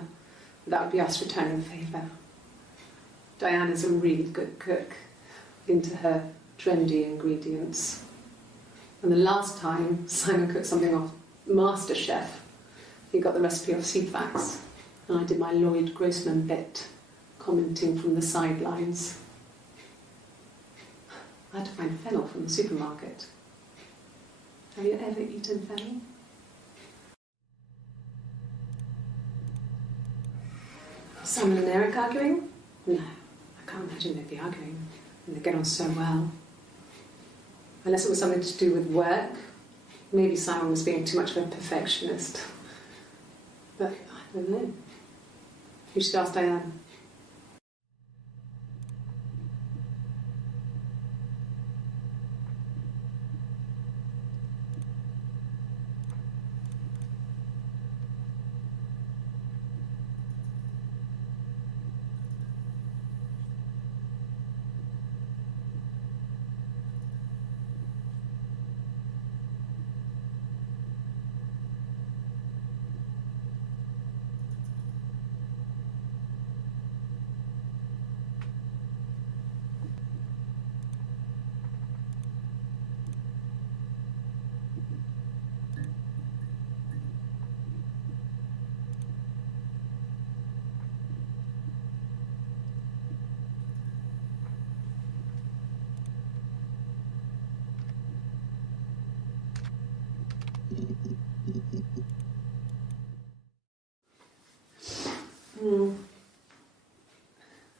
That would be us returning the favour. Diane is a really good cook, into her trendy ingredients. And the last time Simon cooked something off MasterChef, he got the recipe off CFAX, and I did my Lloyd Grossman bit, commenting from the sidelines. I had to find fennel from the supermarket. Have you ever eaten fennel? Simon and Eric arguing? No, I can't imagine they'd be arguing. And they get on so well. Unless it was something to do with work. Maybe Simon was being too much of a perfectionist. But I don't know. You should ask Diane.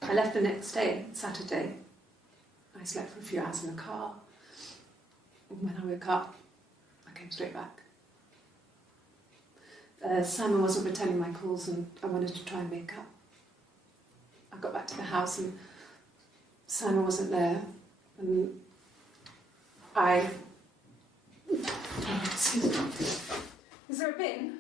I left the next day, Saturday. I slept for a few hours in the car. When I woke up, I came straight back. Simon wasn't returning my calls and I wanted to try and make up. I got back to the house and Simon wasn't there. And I... Excuse me. Is there a bin?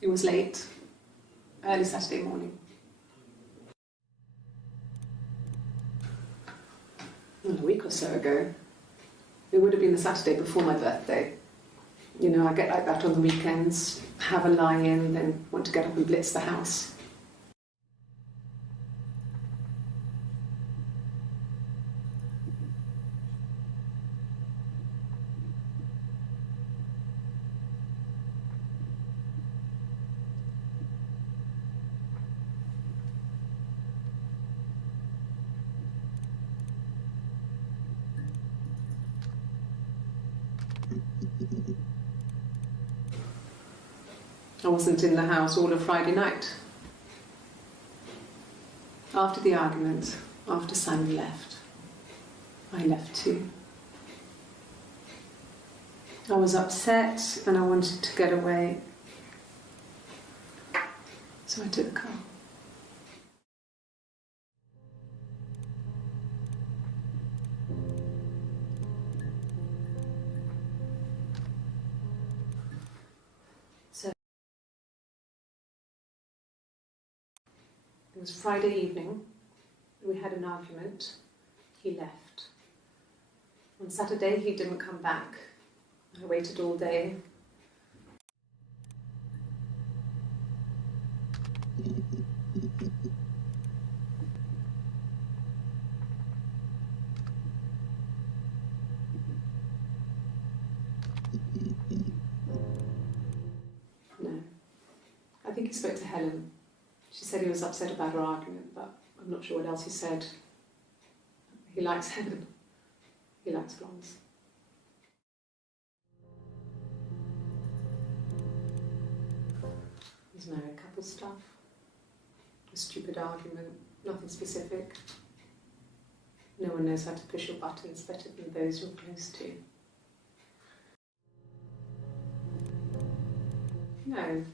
It was late, early Saturday morning. A week or so ago. It would have been the Saturday before my birthday. You know, I get like that on the weekends, have a lie-in, then want to get up and blitz the house. I wasn't in the house all of Friday night. After the argument, after Simon left, I left too. I was upset and I wanted to get away. So I took the car. It was Friday evening. We had an argument. He left. On Saturday, he didn't come back. I waited all day. No. I think he spoke to Helen. She said he was upset about our argument, but I'm not sure what else he said. He likes Helen. He likes blondes. He's married couple stuff. A stupid argument, nothing specific. No one knows how to push your buttons better than those you're close to. No.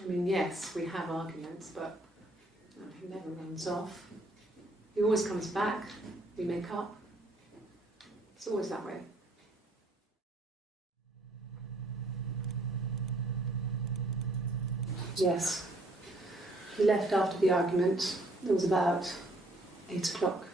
I mean, yes, we have arguments, but he never runs off. He always comes back. We make up. It's always that way. Yes. He left after the argument. It was about 8 o'clock.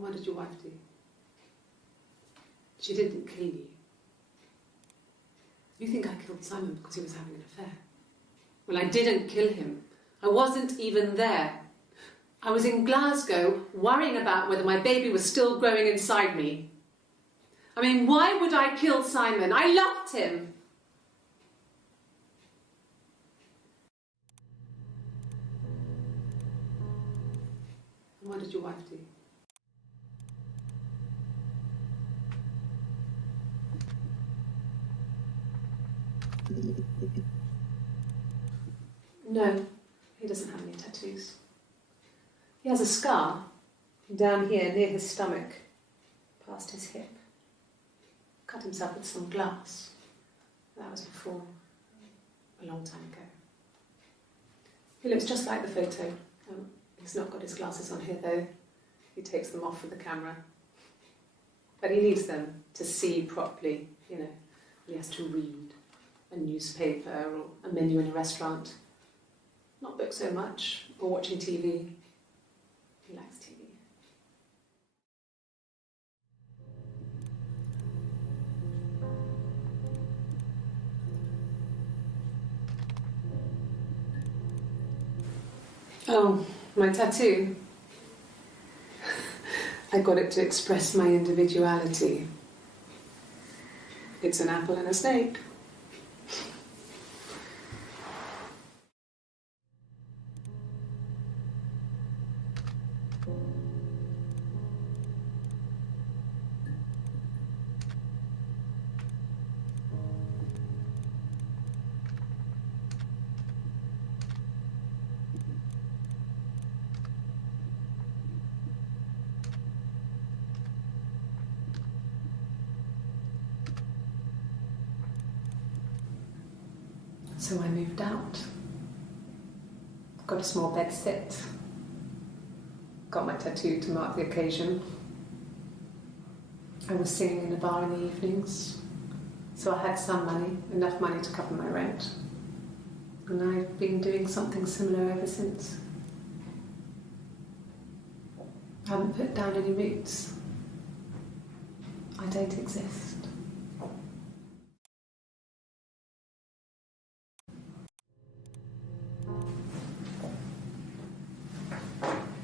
What did your wife do? She didn't kill you. You think I killed Simon because he was having an affair? Well, I didn't kill him. I wasn't even there. I was in Glasgow worrying about whether my baby was still growing inside me. I mean, why would I kill Simon? I loved him. And what did your wife do? No, he doesn't have any tattoos. He has a scar down here near his stomach, past his hip. Cut himself with some glass. That was before, a long time ago. He looks just like the photo. He's not got his glasses on here though. He takes them off with the camera. But he needs them to see properly, you know. He has to read a newspaper or a menu in a restaurant. Not book so much, or watching TV. He likes TV. Oh, my tattoo. I got it to express my individuality. It's an apple and a snake. So I moved out. Got a small bed sit. Got my tattoo to mark the occasion. I was singing in a bar in the evenings, so I had some money, enough money to cover my rent. And I've been doing something similar ever since. I haven't put down any roots. I don't exist.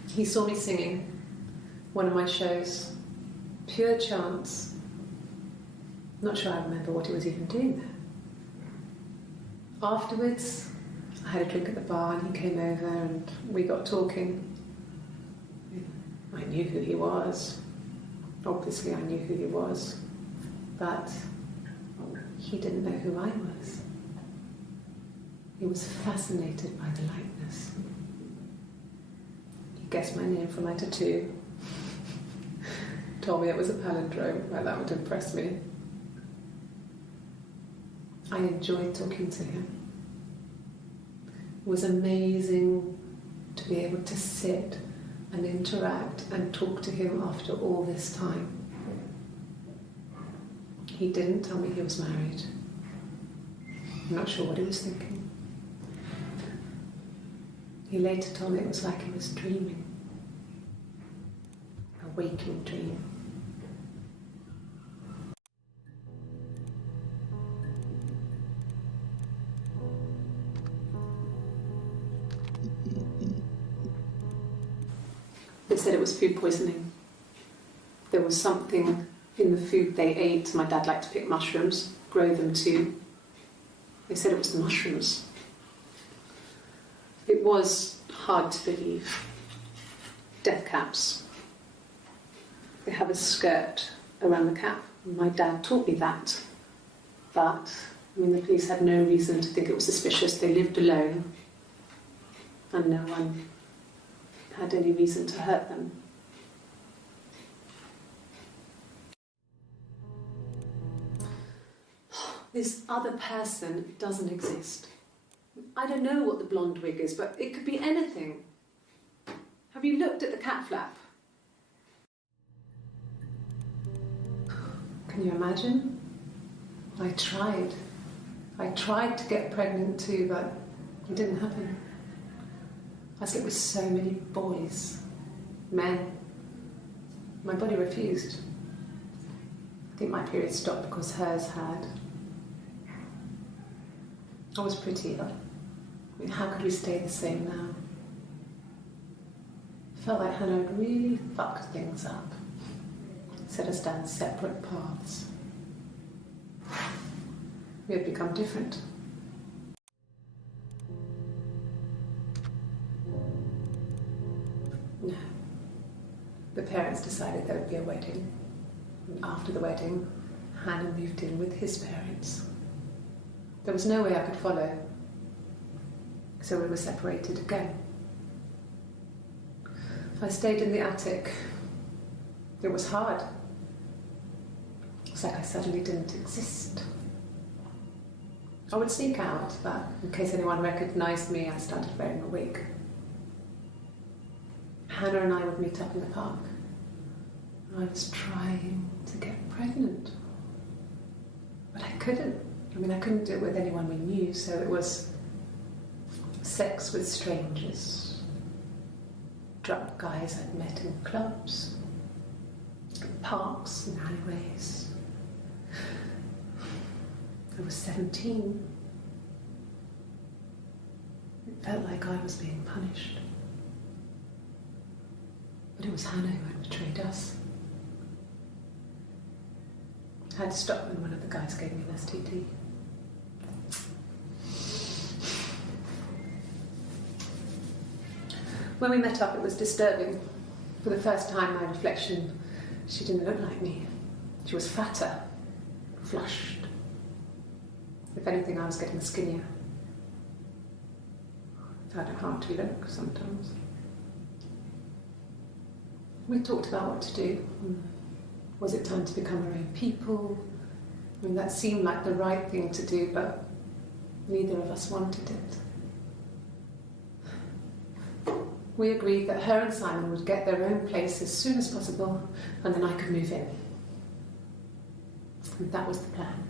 He saw me singing one of my shows, pure chance. Not sure I remember what he was even doing there. Afterwards, I had a drink at the bar and he came over and we got talking. I knew who he was. Obviously I knew who he was, but he didn't know who I was. He was fascinated by the likeness. He guessed my name from my tattoo. Told me it was a palindrome, like that would impress me. I enjoyed talking to him. It was amazing to be able to sit and interact and talk to him after all this time. He didn't tell me he was married. I'm not sure what he was thinking. He later told me it was like he was dreaming. A waking dream. They said it was food poisoning. There was something in the food they ate. My dad liked to pick mushrooms, grow them too. They said it was the mushrooms. It was hard to believe. Death caps. They have a skirt around the cap. My dad taught me that. But, the police had no reason to think it was suspicious. They lived alone. And no one had any reason to hurt them. This other person doesn't exist. I don't know what the blonde wig is, but it could be anything. Have you looked at the cat flap? Can you imagine? I tried. I tried to get pregnant too, but it didn't happen. I slept with so many boys, men. My body refused. I think my period stopped because hers had. I was pretty ill. I mean, how could we stay the same now? I felt like Hannah had really fucked things up, set us down separate paths. We had become different. No. The parents decided there would be a wedding. And after the wedding, Hannah moved in with his parents. There was no way I could follow, so we were separated again. I stayed in the attic. It was hard. It's like I suddenly didn't exist. I would sneak out, but in case anyone recognised me, I started wearing a wig. Hannah and I would meet up in the park. I was trying to get pregnant, but I couldn't. I mean, I couldn't do it with anyone we knew, so it was sex with strangers, drunk guys I'd met in clubs, parks and alleyways. I was 17. It felt like I was being punished. But it was Hannah who had betrayed us. I had to stop when one of the guys gave me an STD. When we met up, it was disturbing. For the first time, my reflection, she didn't look like me. She was fatter, flushed. If anything, I was getting skinnier. I found it hard to look sometimes. We talked about what to do. Was it time to become our own people? I mean, that seemed like the right thing to do, but neither of us wanted it. We agreed that her and Simon would get their own place as soon as possible, and then I could move in. And that was the plan.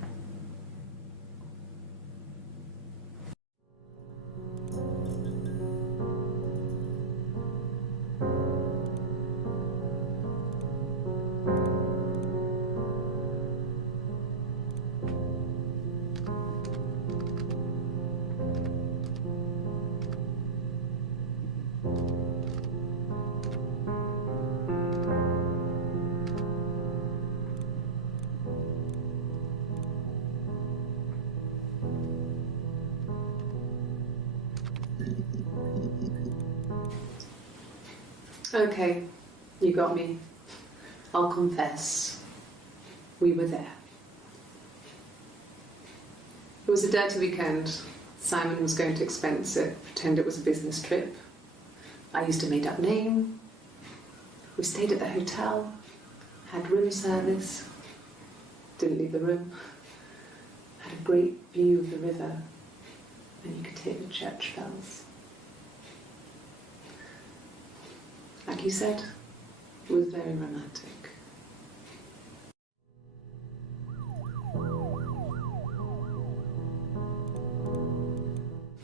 Okay, you got me. I'll confess. We were there. It was a dirty weekend. Simon was going to expense it, pretend it was a business trip. I used a made-up name. We stayed at the hotel, had room service, didn't leave the room, had a great view of the river, and you could hear the church bells. Like you said, it was very romantic.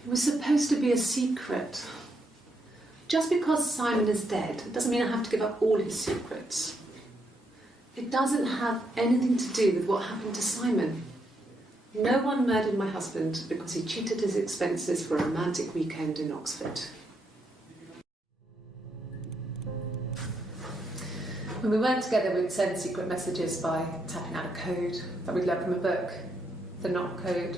It was supposed to be a secret. Just because Simon is dead, it doesn't mean I have to give up all his secrets. It doesn't have anything to do with what happened to Simon. No one murdered my husband because he cheated his expenses for a romantic weekend in Oxford. When we weren't together, we'd send secret messages by tapping out a code that we'd learned from a book, the Knock Code.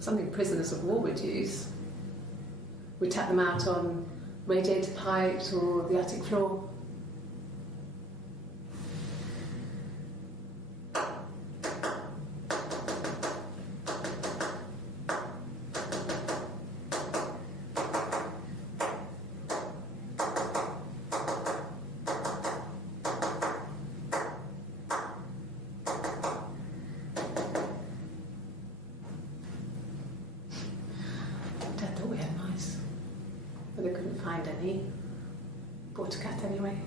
Something prisoners of war would use. We'd tap them out on radiator pipes or the attic floor. But they couldn't find any. Bought a cat anyway.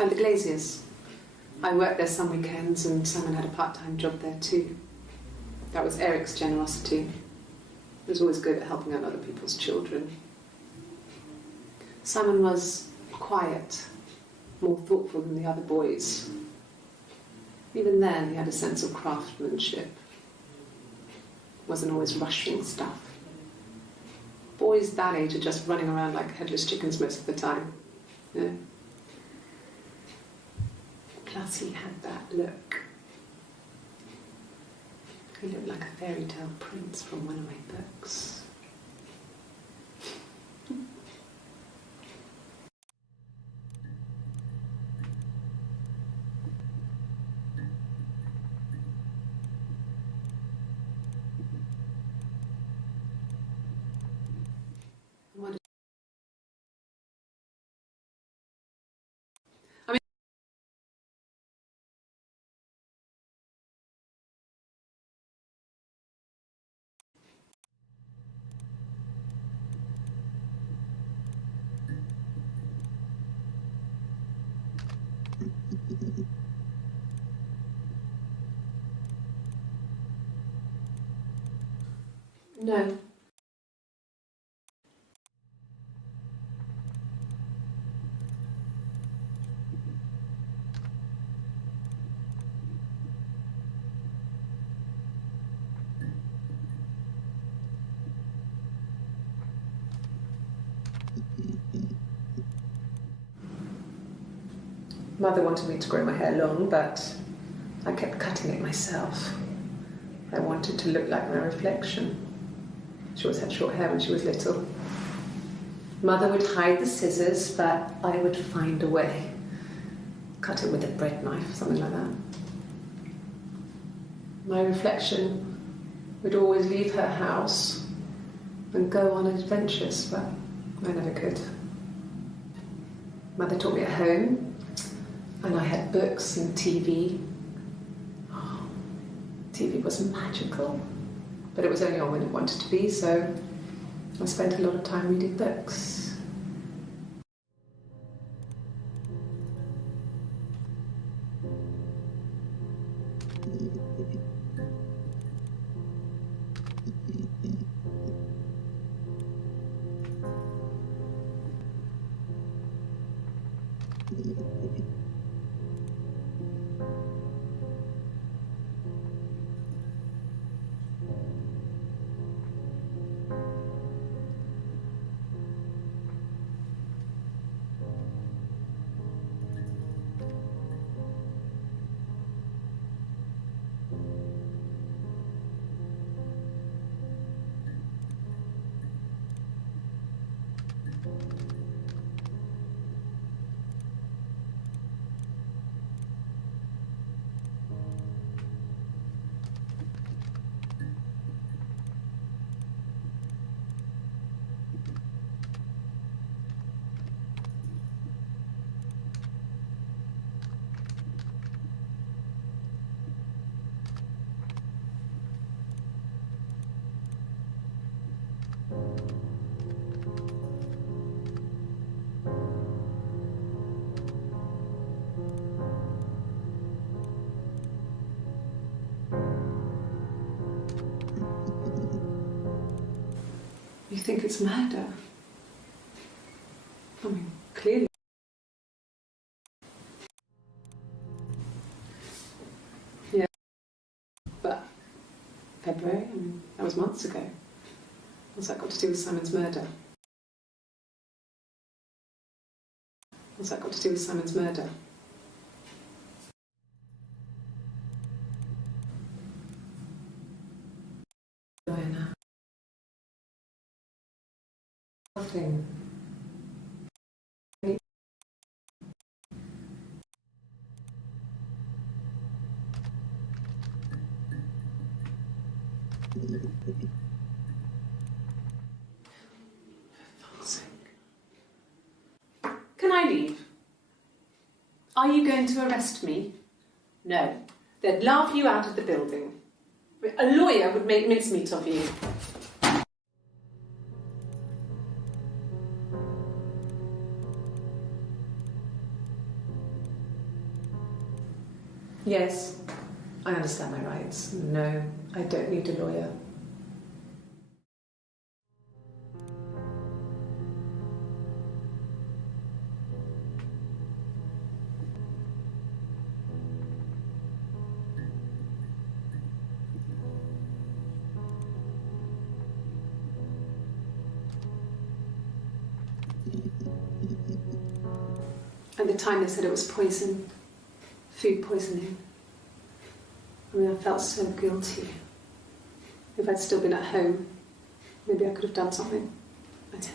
And the Glaziers. I worked there some weekends and Simon had a part-time job there too. That was Eric's generosity. He was always good at helping out other people's children. Simon was quiet, more thoughtful than the other boys. Even then, he had a sense of craftsmanship. Wasn't always rushing stuff. Boys that age are just running around like headless chickens most of the time. You know? Plus he had that look. He looked like a fairy tale prince from one of my books. What I mean, no. Mother wanted me to grow my hair long, but I kept cutting it myself. I wanted to look like my reflection. She always had short hair when she was little. Mother would hide the scissors, but I would find a way. Cut it with a bread knife, something like that. My reflection would always leave her house and go on adventures, but I never could. Mother taught me at home, and I had books and TV. Oh, TV was magical, but it was only on when it wanted to be, so I spent a lot of time reading books. You think it's murder? I mean, clearly. Yeah. But February, I mean, that was months ago. What's that got to do with Simon's murder? What's that got to do with Simon's murder? Joanna. Nothing. Can I leave? Are you going to arrest me? No. They'd laugh you out of the building. A lawyer would make mincemeat of you. Yes, I understand my rights. No, I don't need a lawyer. At the time they said it was poison, food poisoning. I mean, I felt so guilty. If I'd still been at home, maybe I could have done something. I don't know.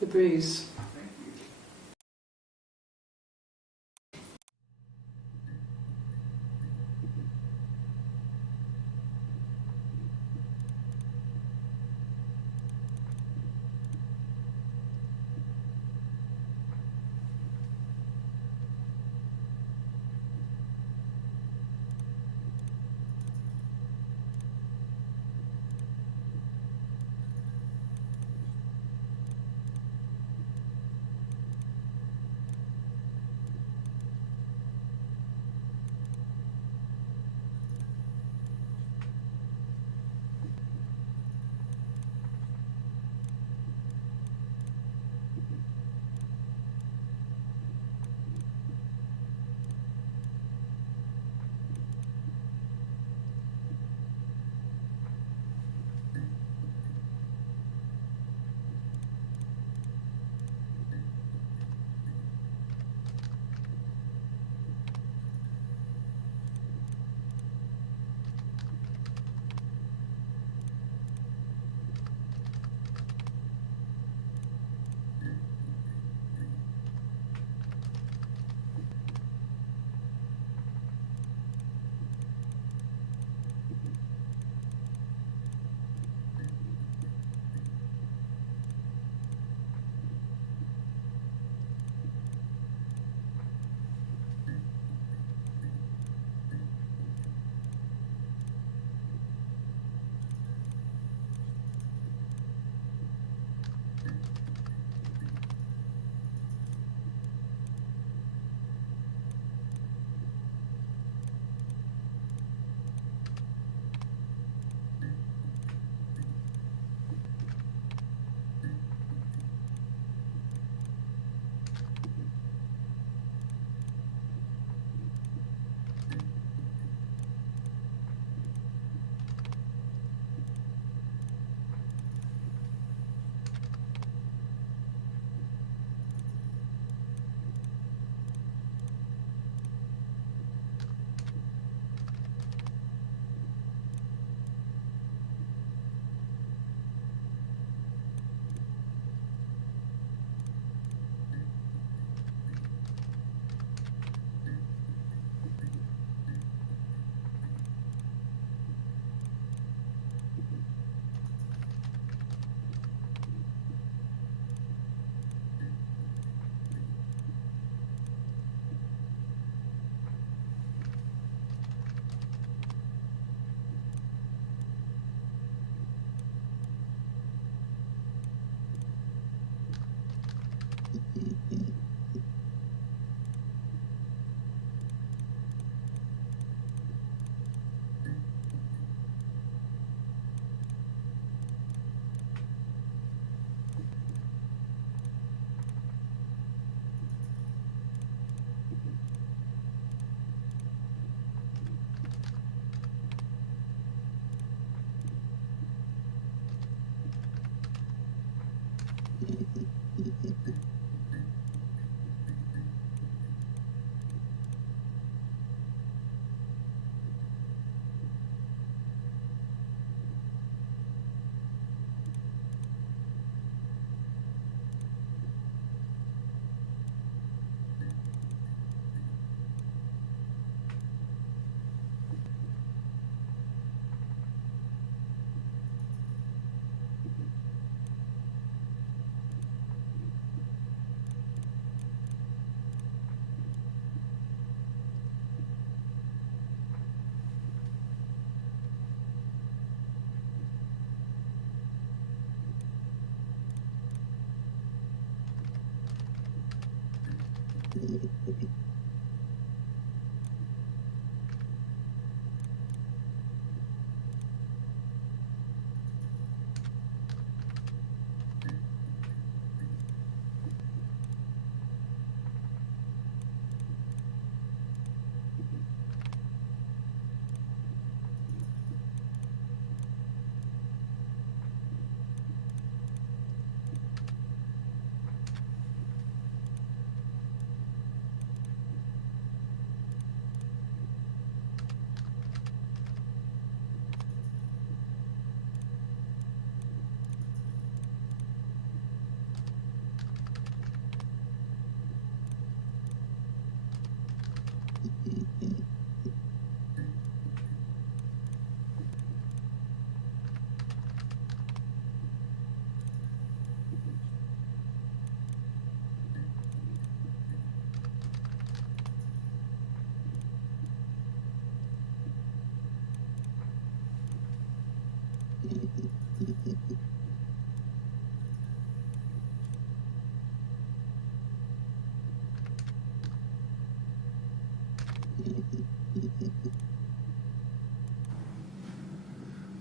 The bruise.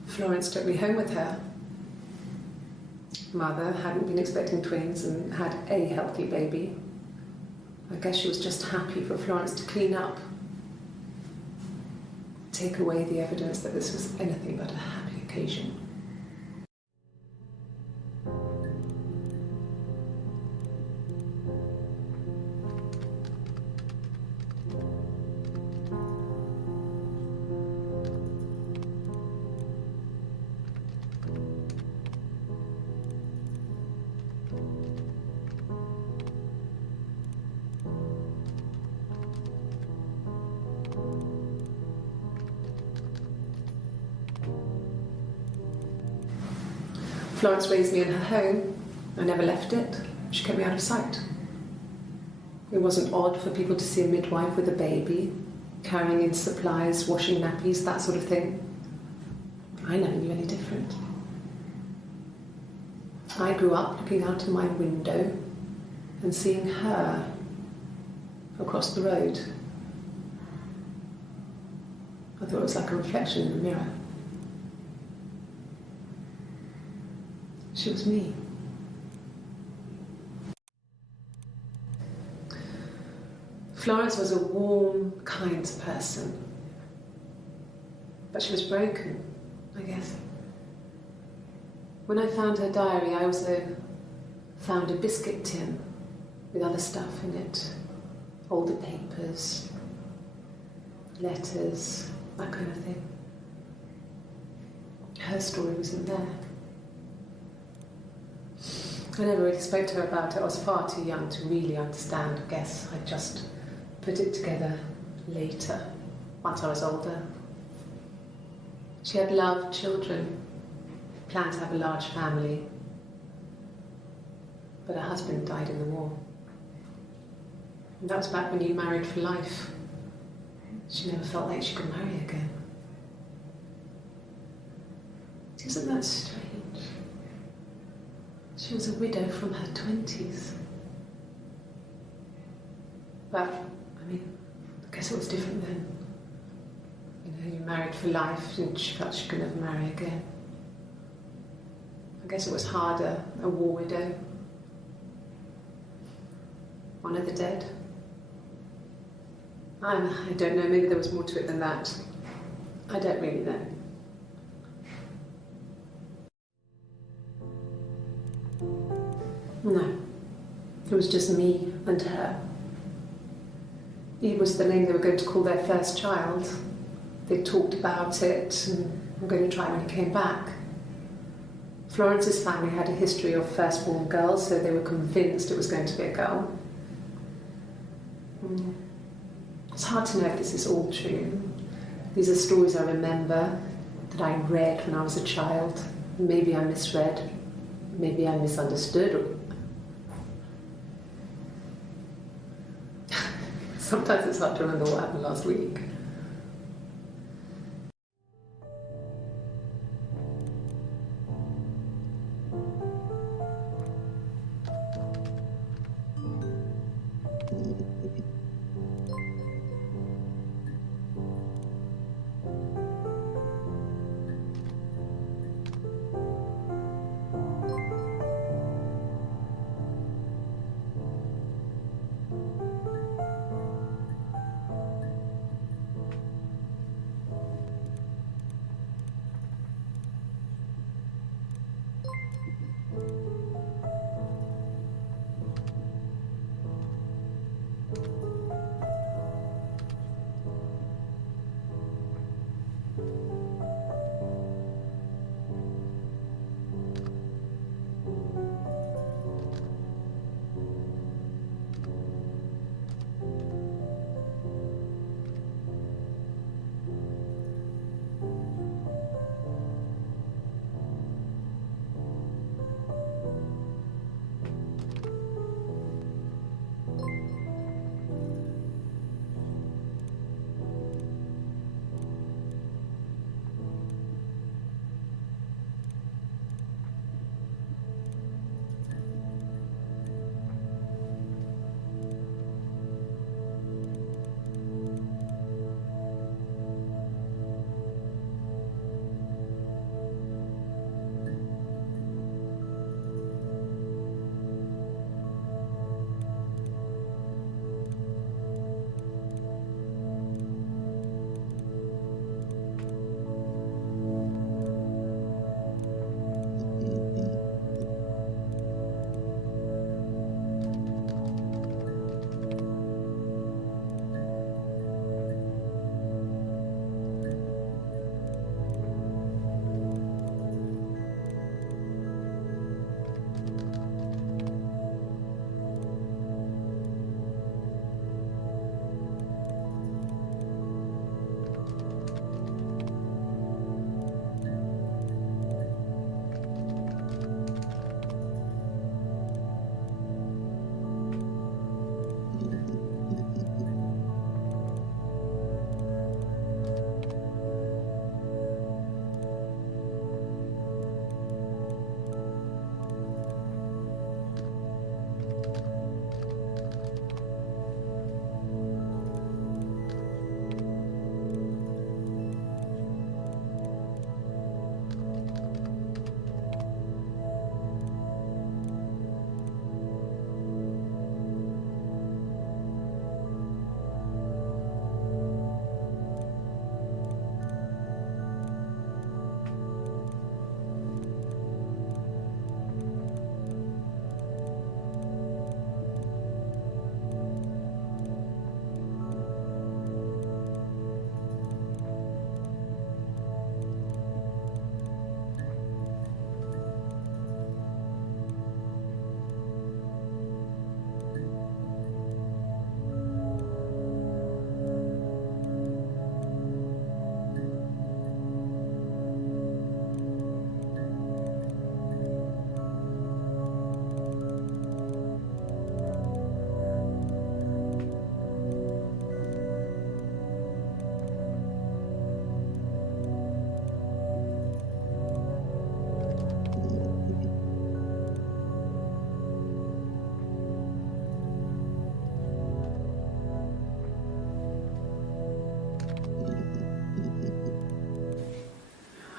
Florence took me home with her. Mother hadn't been expecting twins and had a healthy baby. I guess she was just happy for Florence to clean up, take away the evidence that this was anything but a happy occasion. Florence raised me in her home. I never left it. She kept me out of sight. It wasn't odd for people to see a midwife with a baby, carrying in supplies, washing nappies, that sort of thing. I never knew any different. I grew up looking out of my window and seeing her across the road. I thought it was like a reflection in the mirror. She was me. Florence was a warm, kind person. But she was broken, I guess. When I found her diary, I also found a biscuit tin with other stuff in it. Older papers, letters, that kind of thing. Her story wasn't there. I never really spoke to her about it. I was far too young to really understand. I guess I just put it together later, once I was older. She had loved children, planned to have a large family, but her husband died in the war. And that was back when you married for life. She never felt like she could marry again. Isn't that strange? She was a widow from her 20s. But, I mean, I guess it was different then. You know, you married for life and she felt she could never marry again. I guess it was harder, a war widow. One of the dead. I don't know, maybe there was more to it than that. I don't really know. No, it was just me and her. Eve was the name they were going to call their first child. They talked about it and were going to try when he came back. Florence's family had a history of firstborn girls, so they were convinced it was going to be a girl. It's hard to know if this is all true. These are stories I remember that I read when I was a child. Maybe I misread, maybe I misunderstood. Sometimes it's hard to remember what happened last week.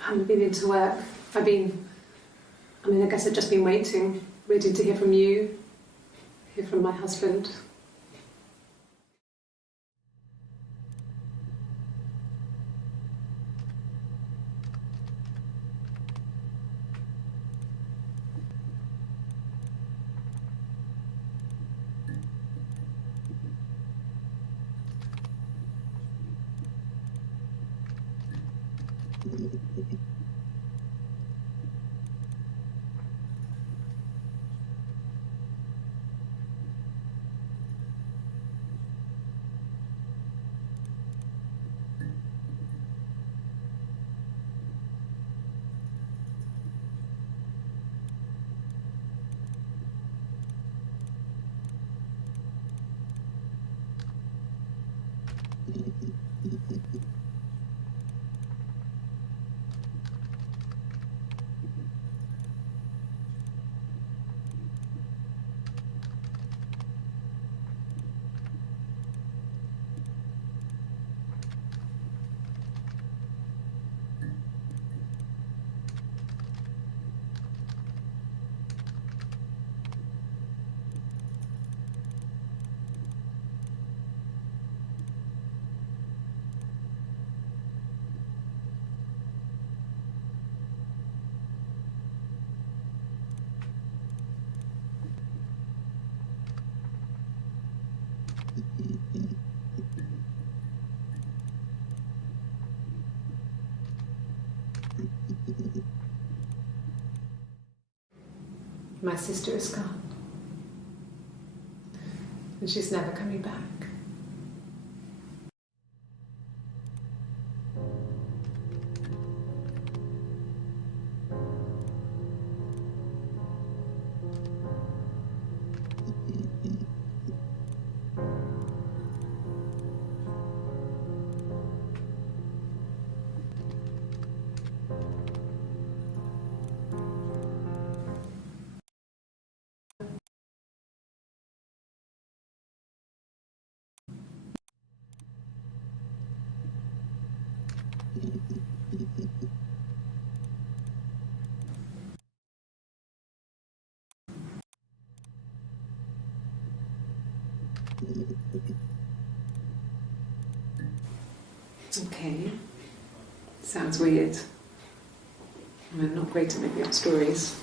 haven't been into work. I guess I've just been waiting to hear from you, hear from my husband. My sister is gone. And she's never coming back. Okay. Sounds weird. I'm not great at making up stories.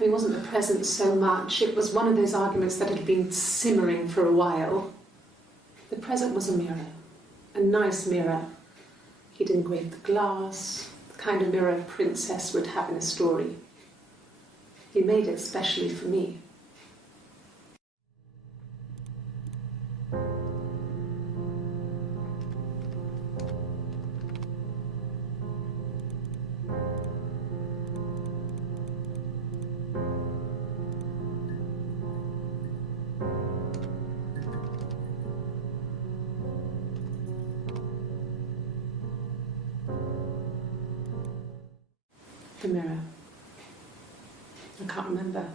It wasn't the present so much. It was one of those arguments that had been simmering for a while. The present was a mirror, a nice mirror. He'd engraved the glass, the kind of mirror a princess would have in a story. He made it specially for me. The mirror. I can't remember.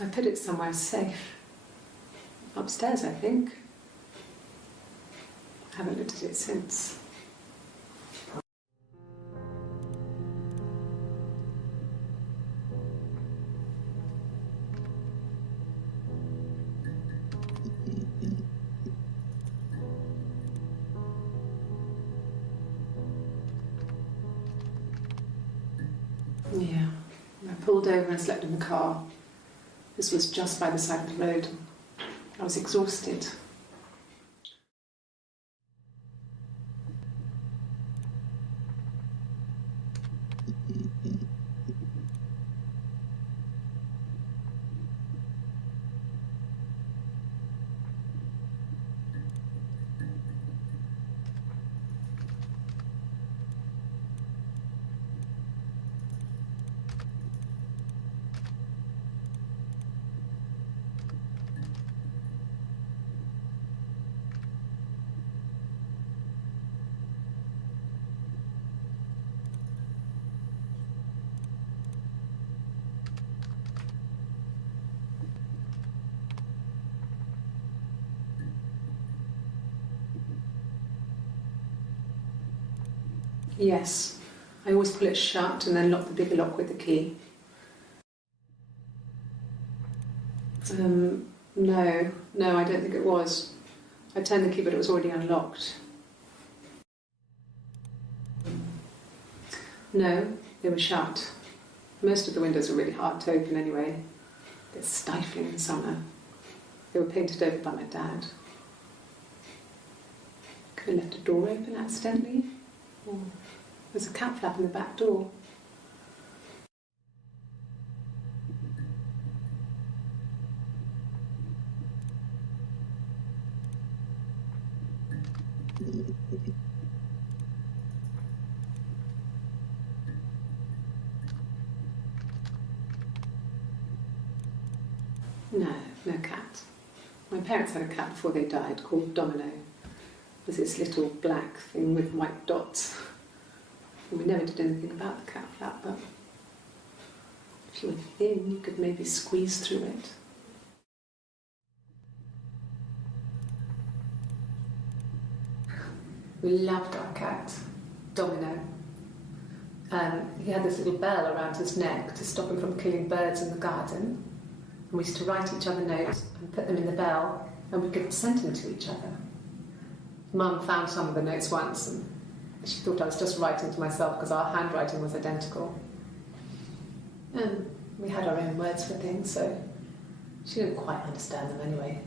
I put it somewhere safe. Upstairs, I think. I haven't looked at it since. Yeah, I pulled over and slept in the car. This was just by the side of the road. I was exhausted. Yes, I always pull it shut and then lock the bigger lock with the key. No, I don't think it was. I turned the key, but it was already unlocked. No, they were shut. Most of the windows are really hard to open anyway. They're stifling in summer. They were painted over by my dad. Could have left a door open accidentally. Or there's a cat flap in the back door. No cat. My parents had a cat before they died called Domino. It was this little black thing with white dots. And we never did anything about the cat flap, but if you were thin, you could maybe squeeze through it. We loved our cat, Domino. He had this little bell around his neck to stop him from killing birds in the garden. And we used to write each other notes and put them in the bell, and we could send them to each other. Mum found some of the notes once, and she thought I was just writing to myself because our handwriting was identical. And we had our own words for things, so she didn't quite understand them anyway.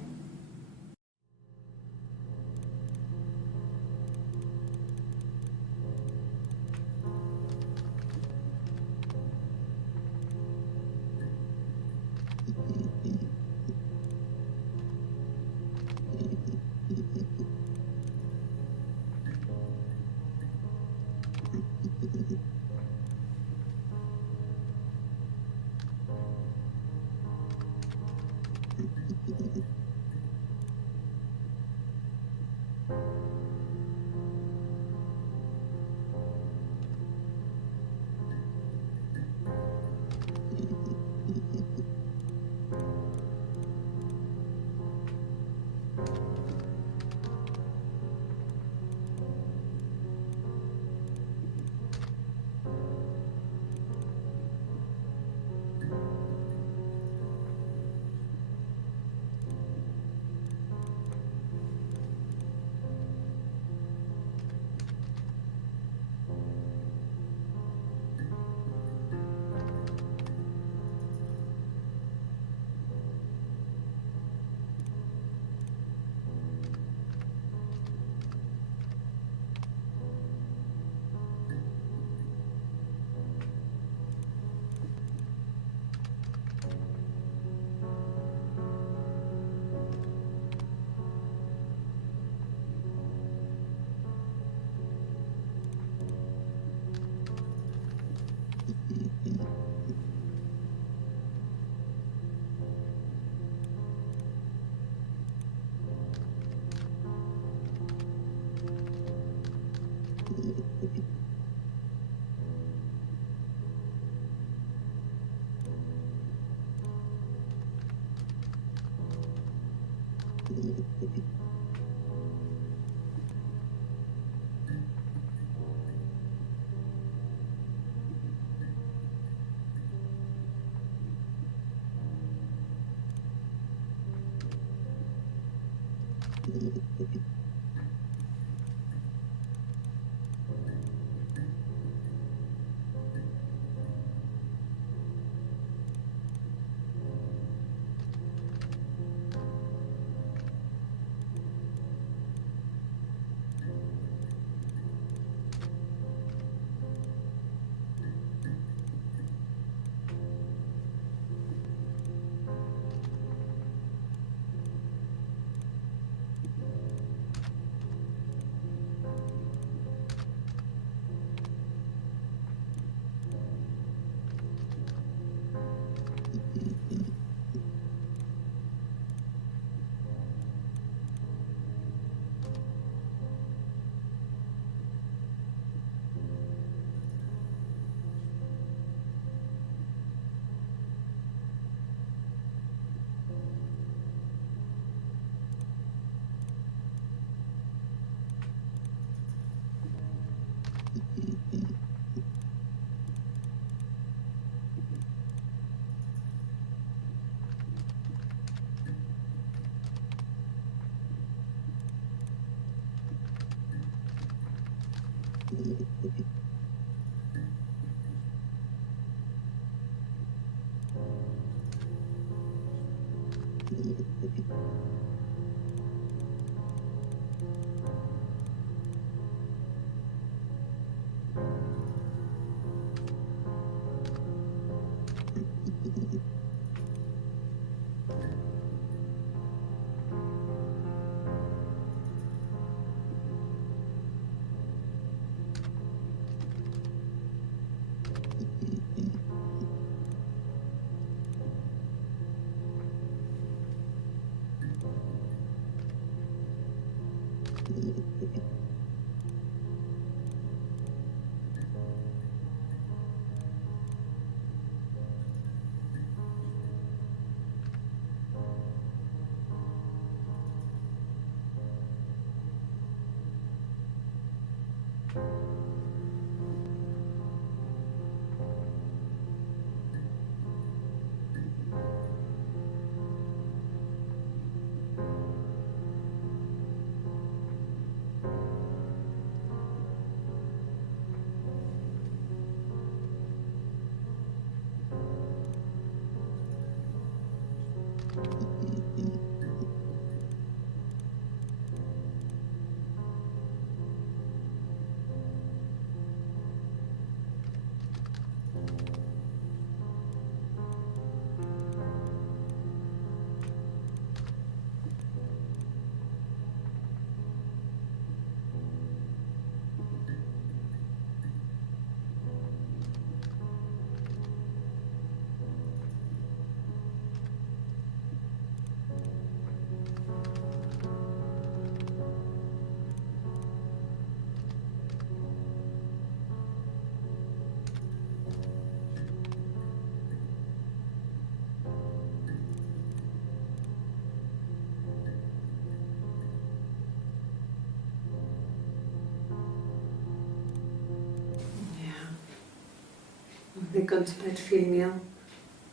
They'd gone to bed feeling ill,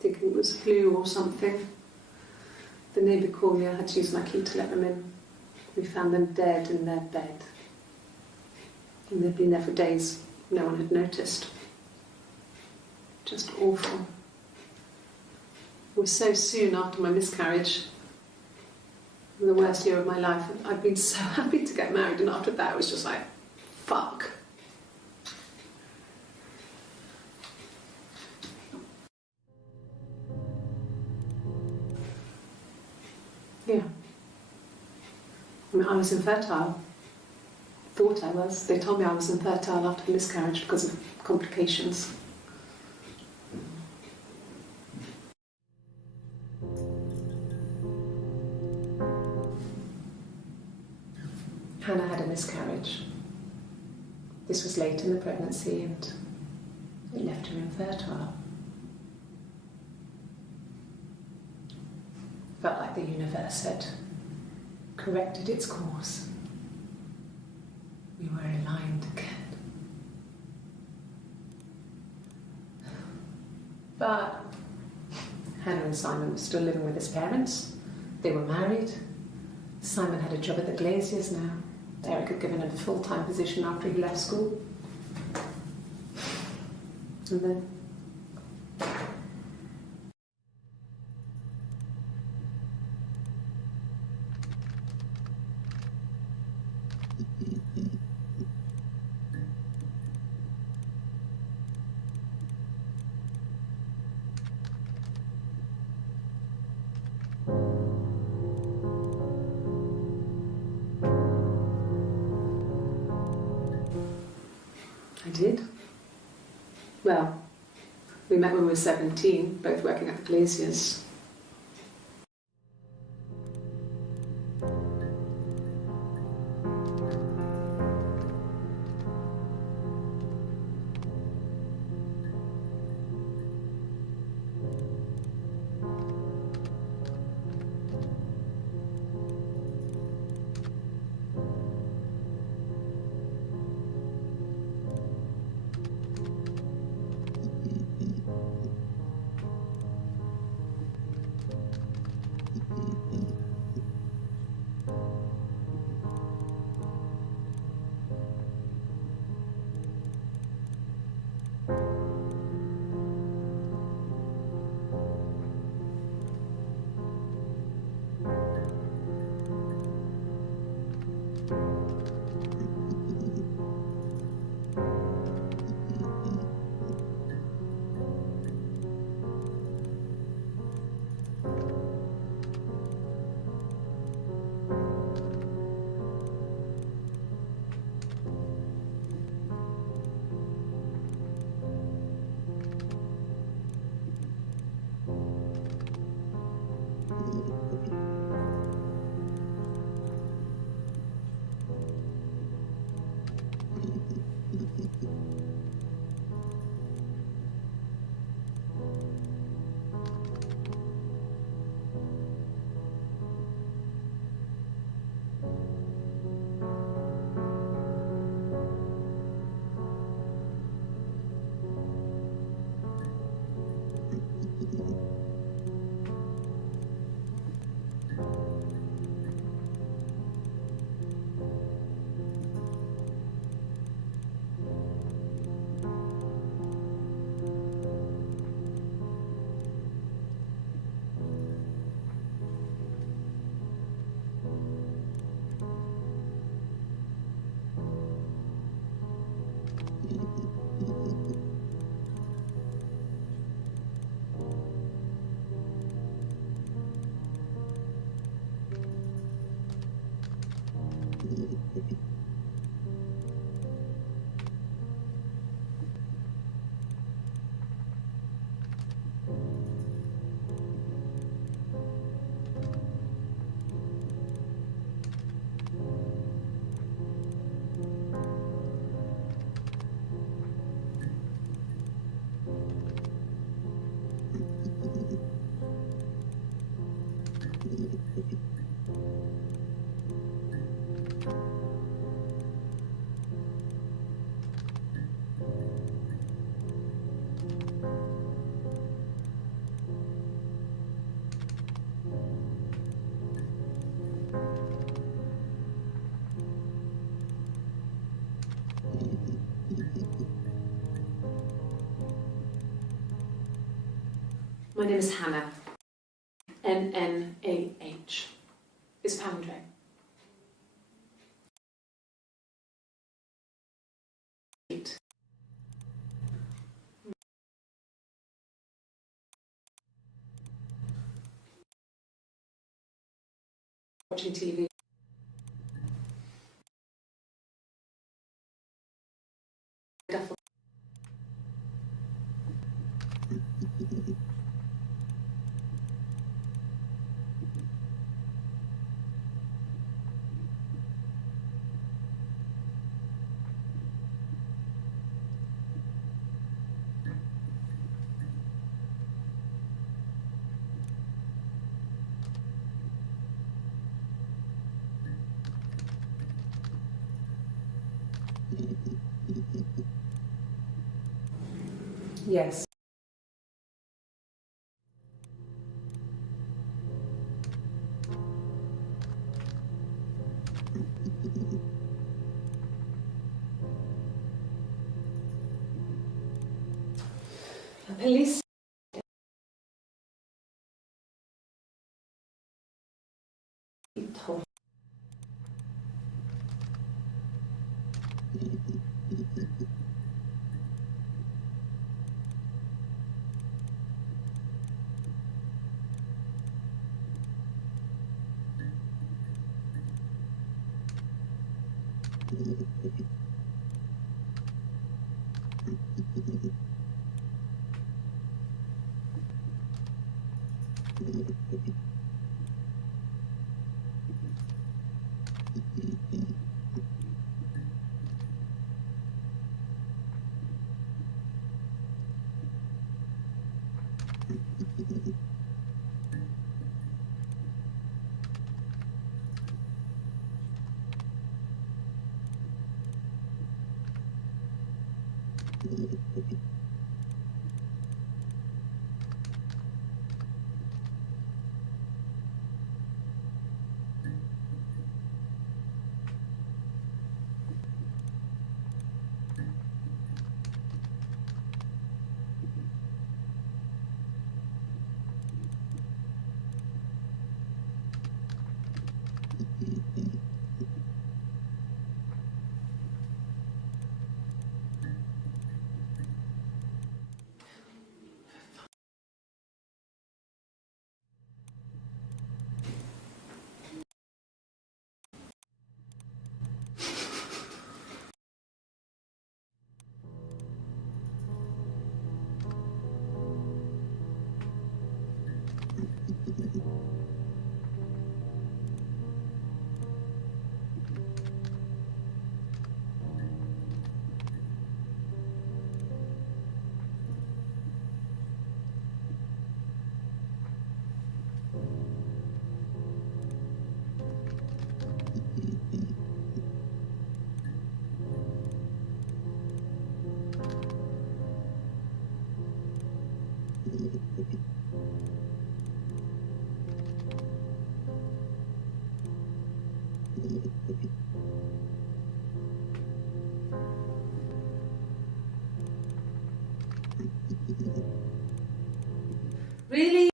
thinking it was flu or something. The neighbour called me, I had to use my key to let them in. We found them dead in their bed. And they'd been there for days. No one had noticed. Just awful. It was so soon after my miscarriage. The worst year of my life. I'd been so happy to get married, and after that it was just like, fuck. Yeah. I mean, I was infertile. Thought I was. They told me I was infertile after the miscarriage because of complications. Hannah had a miscarriage. This was late in the pregnancy and it left her infertile. Felt like the universe had corrected its course. We were aligned again. But Hannah and Simon were still living with his parents. They were married. Simon had a job at the Glaziers now. Eric had given him a full-time position after he left school. And then I did. Well, we met when we were 17, both working at the Glaziers. My name is Hannah. N-N-A-H. It's Pandre. Watching TV. Yes. The police told Really?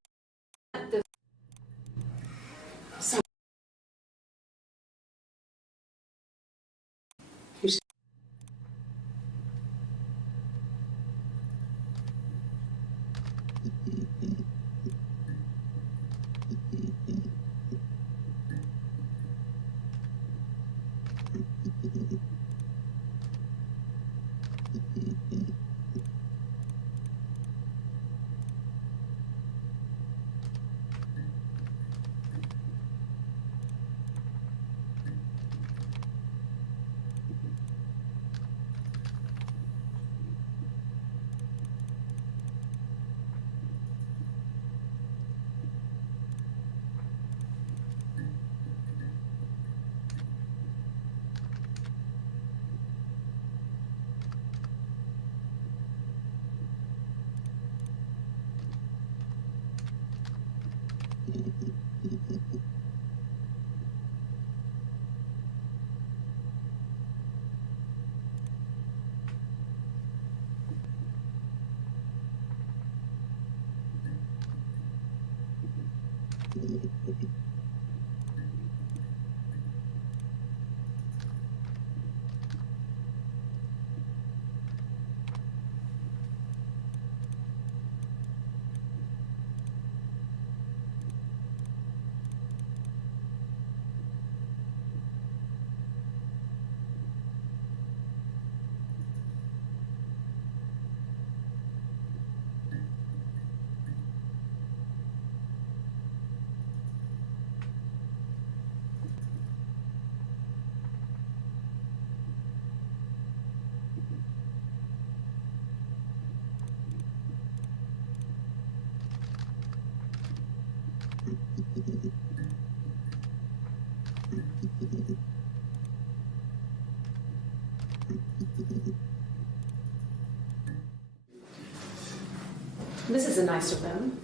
This is a nicer room.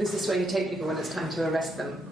Is this where you take people when it's time to arrest them?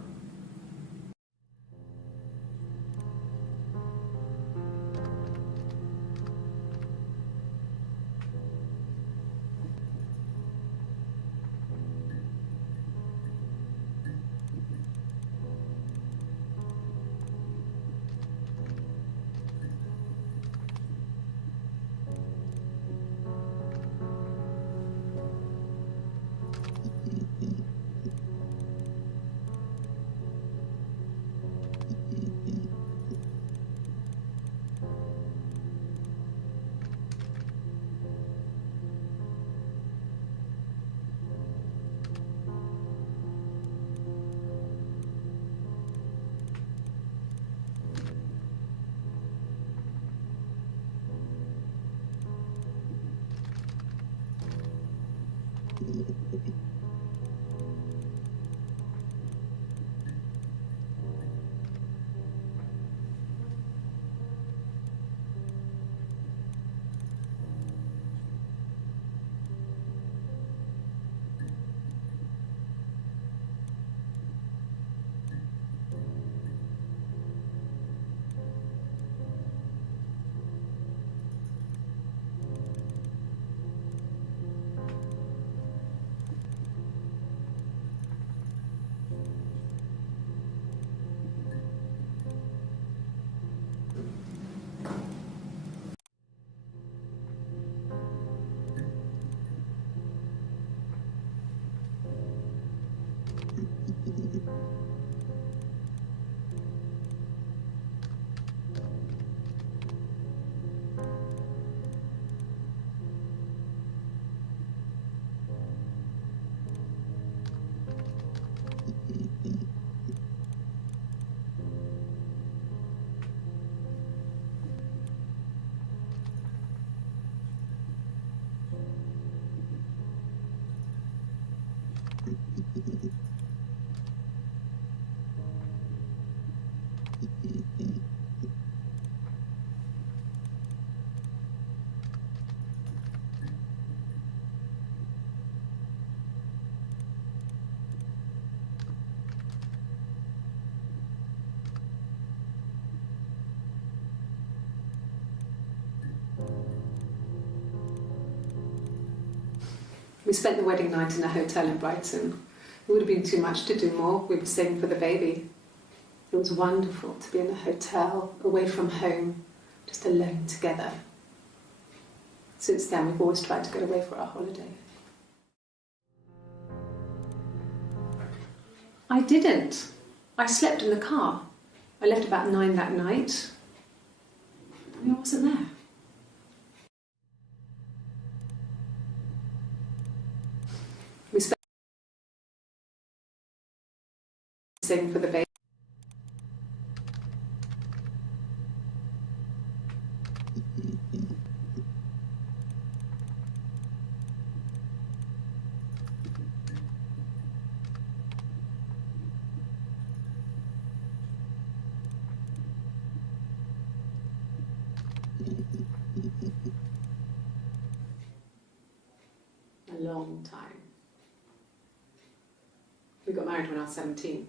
We spent the wedding night in a hotel in Brighton. It would have been too much to do more. We were saving for the baby. It was wonderful to be in a hotel, away from home, just alone together. Since then, we've always tried to get away for our holiday. I didn't. I slept in the car. I left about 9 that night. I wasn't there. We spent saving for the baby. A long time. We got married when I was 17.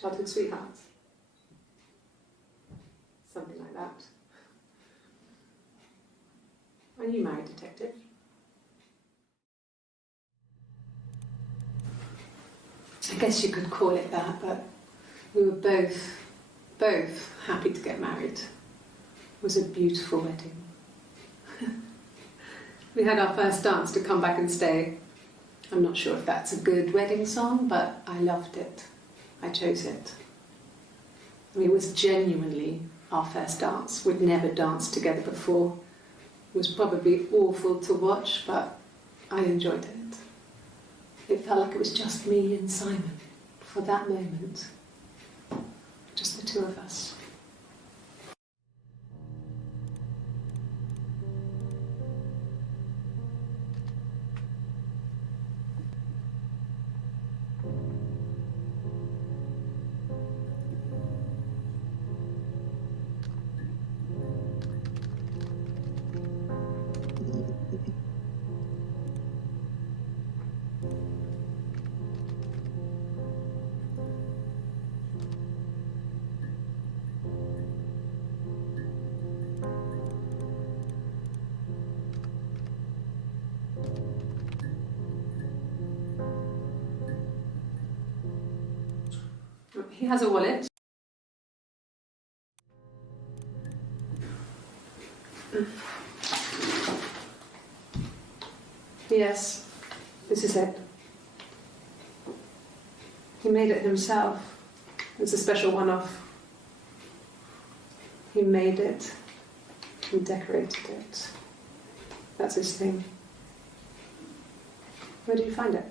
Childhood sweethearts. Something like that. Are you married, detective? I guess you could call it that, but we were both happy to get married. It was a beautiful wedding. We had our first dance to Come Back and Stay. I'm not sure if that's a good wedding song, but I loved it. I chose it. I mean, it was genuinely our first dance. We'd never danced together before. It was probably awful to watch, but I enjoyed it. It felt like it was just me and Simon for that moment. Just the two of us. He has a wallet. Yes, this is it. He made it himself. It's a special one-off. He made it and decorated it. That's his thing. Where did you find it?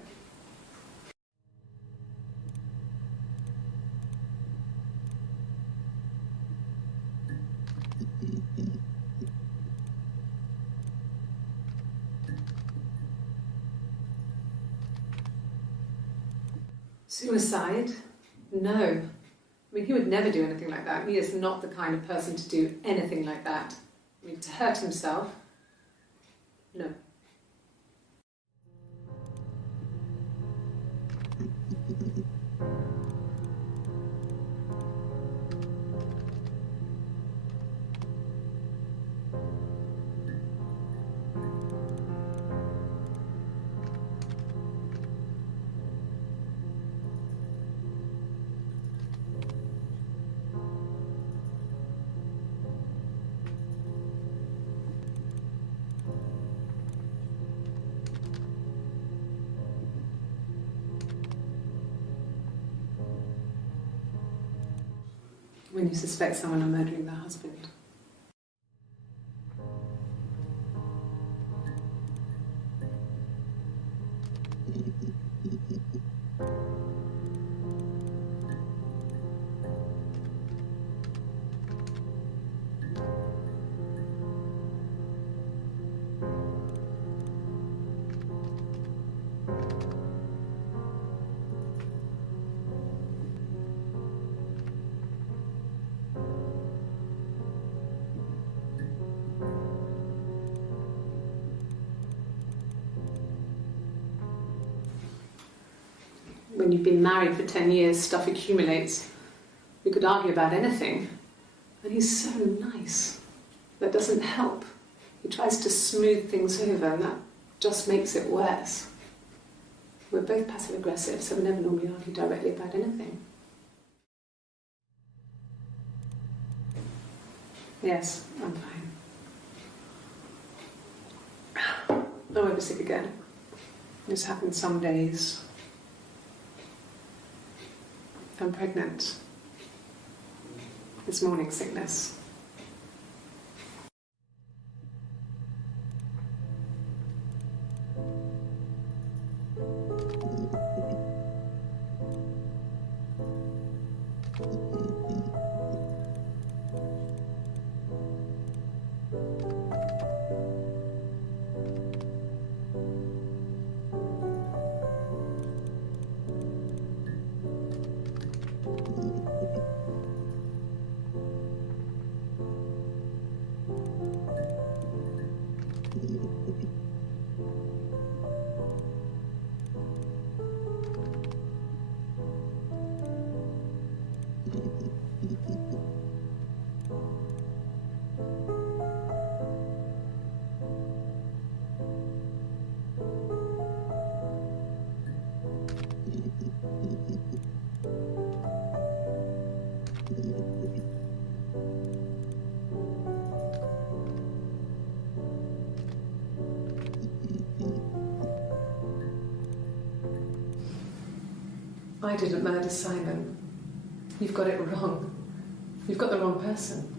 Suicide? No. I mean, he would never do anything like that. He is not the kind of person to do anything like that. I mean, to hurt himself? No. When you suspect someone of murdering their husband. When you've been married for 10 years, stuff accumulates. We could argue about anything. And he's so nice. That doesn't help. He tries to smooth things over, and that just makes it worse. We're both passive-aggressive, so we never normally argue directly about anything. Yes, I'm fine. I won't be sick again. This happens some days. I'm pregnant. It's morning sickness. I didn't murder Simon. You've got it wrong. You've got the wrong person.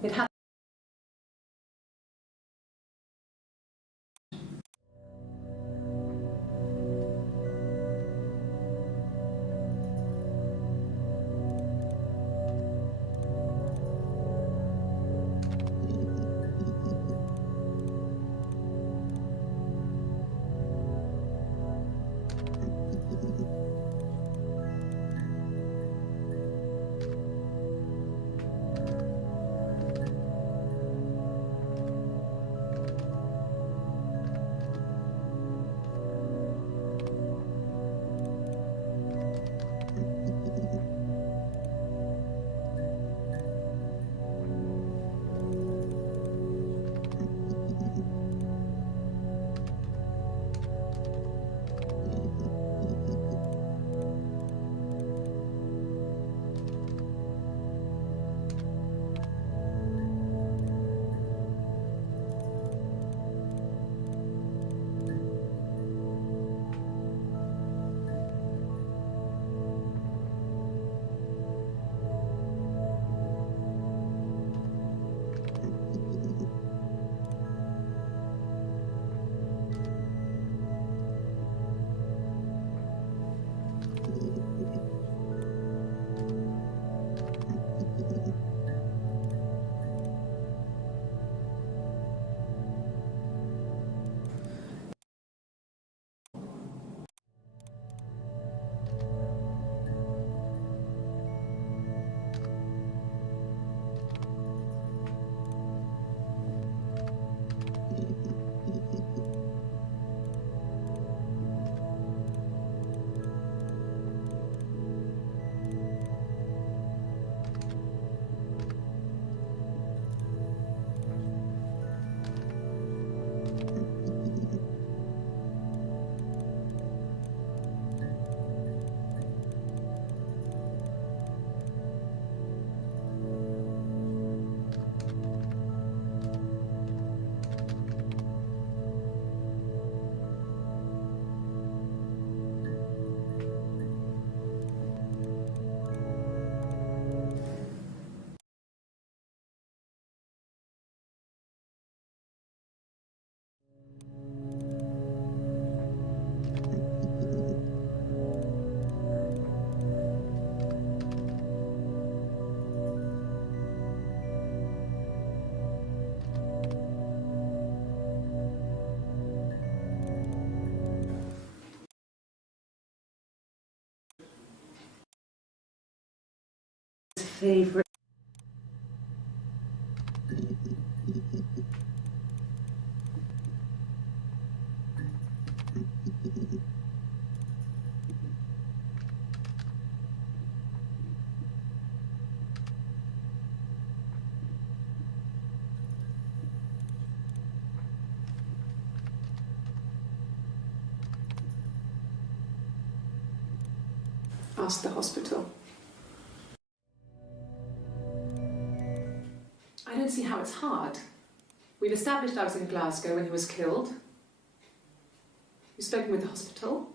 It happened. favourite. Ask the hospital. I don't see how it's hard. We've established I was in Glasgow when he was killed. You've spoken with the hospital.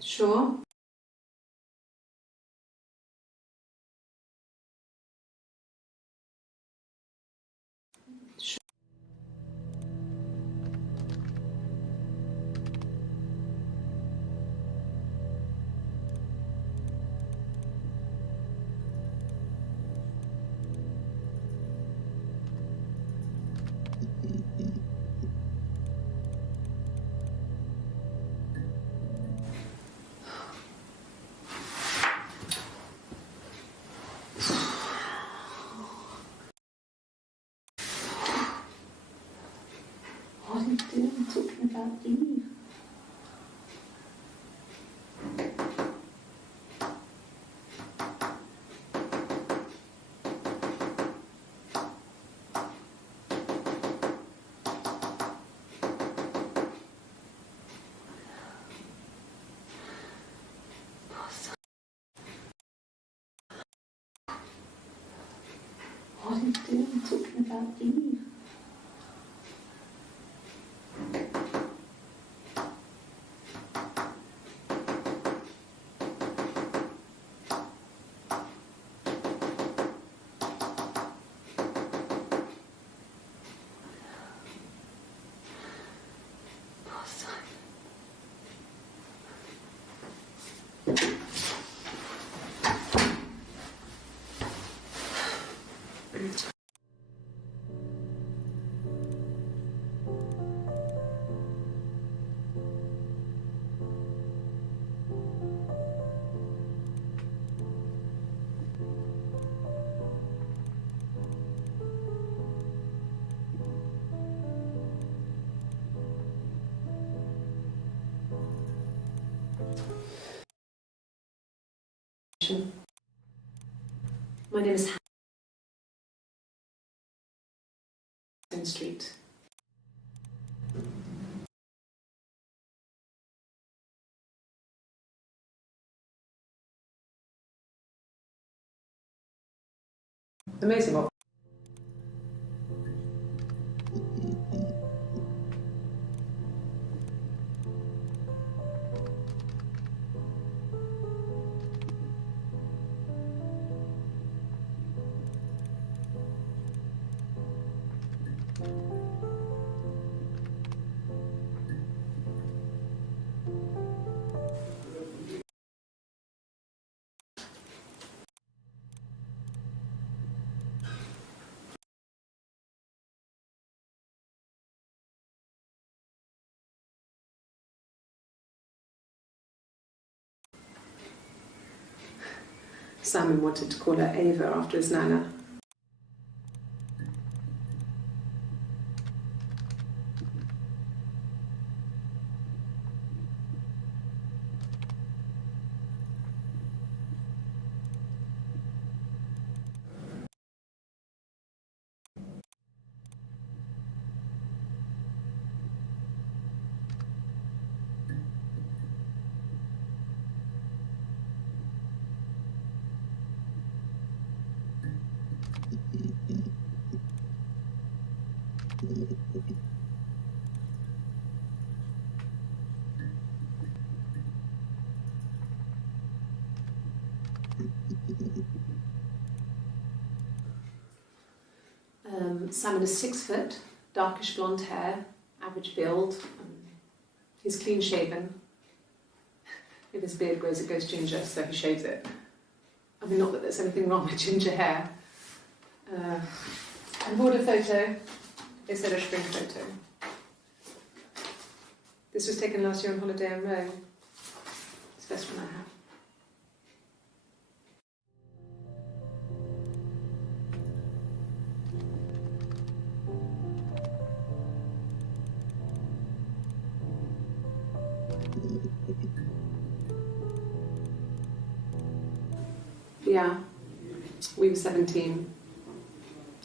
Sure. What are you doing talking about Eve? What are you doing talking about Eve? My name is Hannah Street. Amazing. What? Simon wanted to call her Ava after his nana. Simon is 6 foot, darkish blonde hair, average build. He's clean shaven. If his beard grows, it goes ginger, so he shaves it. I mean, not that there's anything wrong with ginger hair. I bought a photo Is that a spring photo? This was taken last year on holiday in Rome. It's the best one I have. Yeah, we were 17.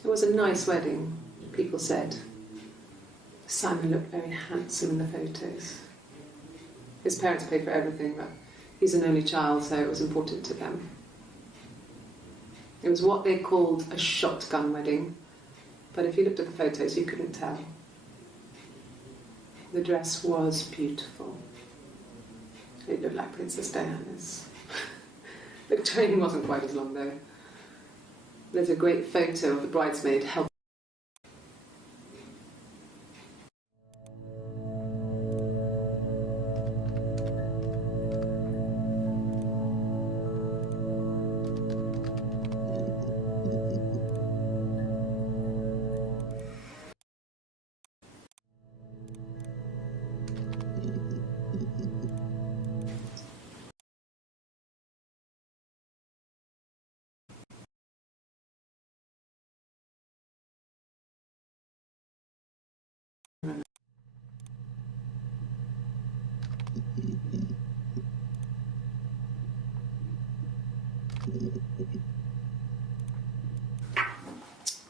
It was a nice wedding, people said. Simon looked very handsome in the photos. His parents paid for everything, but he's an only child, so it was important to them. It was what they called a shotgun wedding, but if you looked at the photos, you couldn't tell. The dress was beautiful. It looked like Princess Diana's. The train wasn't quite as long, though. There's a great photo of the bridesmaid helping.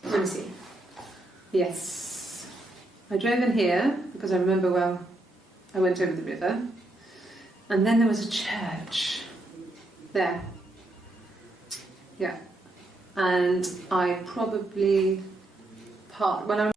Let me see. Yes. I drove in here because I remember well I went over the river, and then there was a church there. Yeah. And I probably parked when I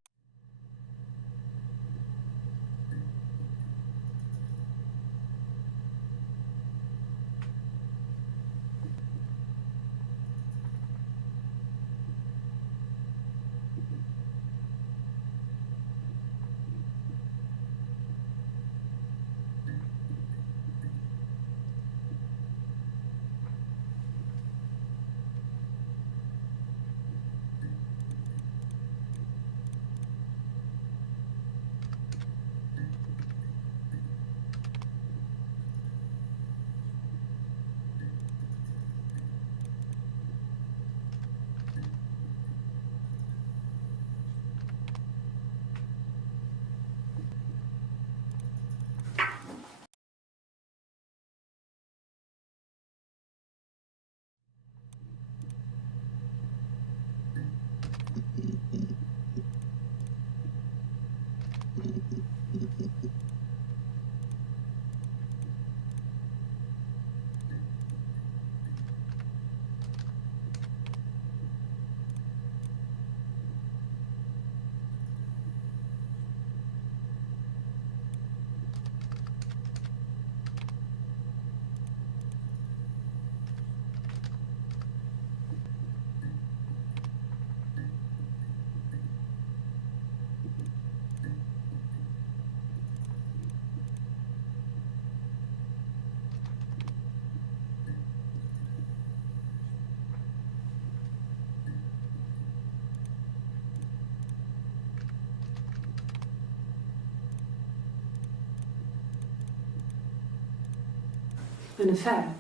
an affair.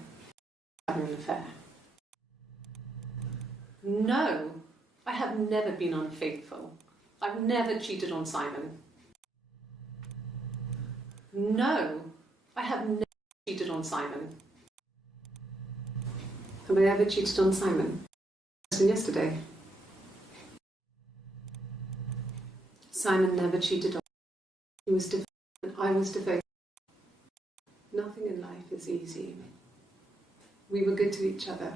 Having an affair. No, I have never been unfaithful. I've never cheated on Simon. No, I have never cheated on Simon. Have I ever cheated on Simon? Yesterday. Simon never cheated on me. He was devoted and I was devoted. Nothing in life is easy. We were good to each other.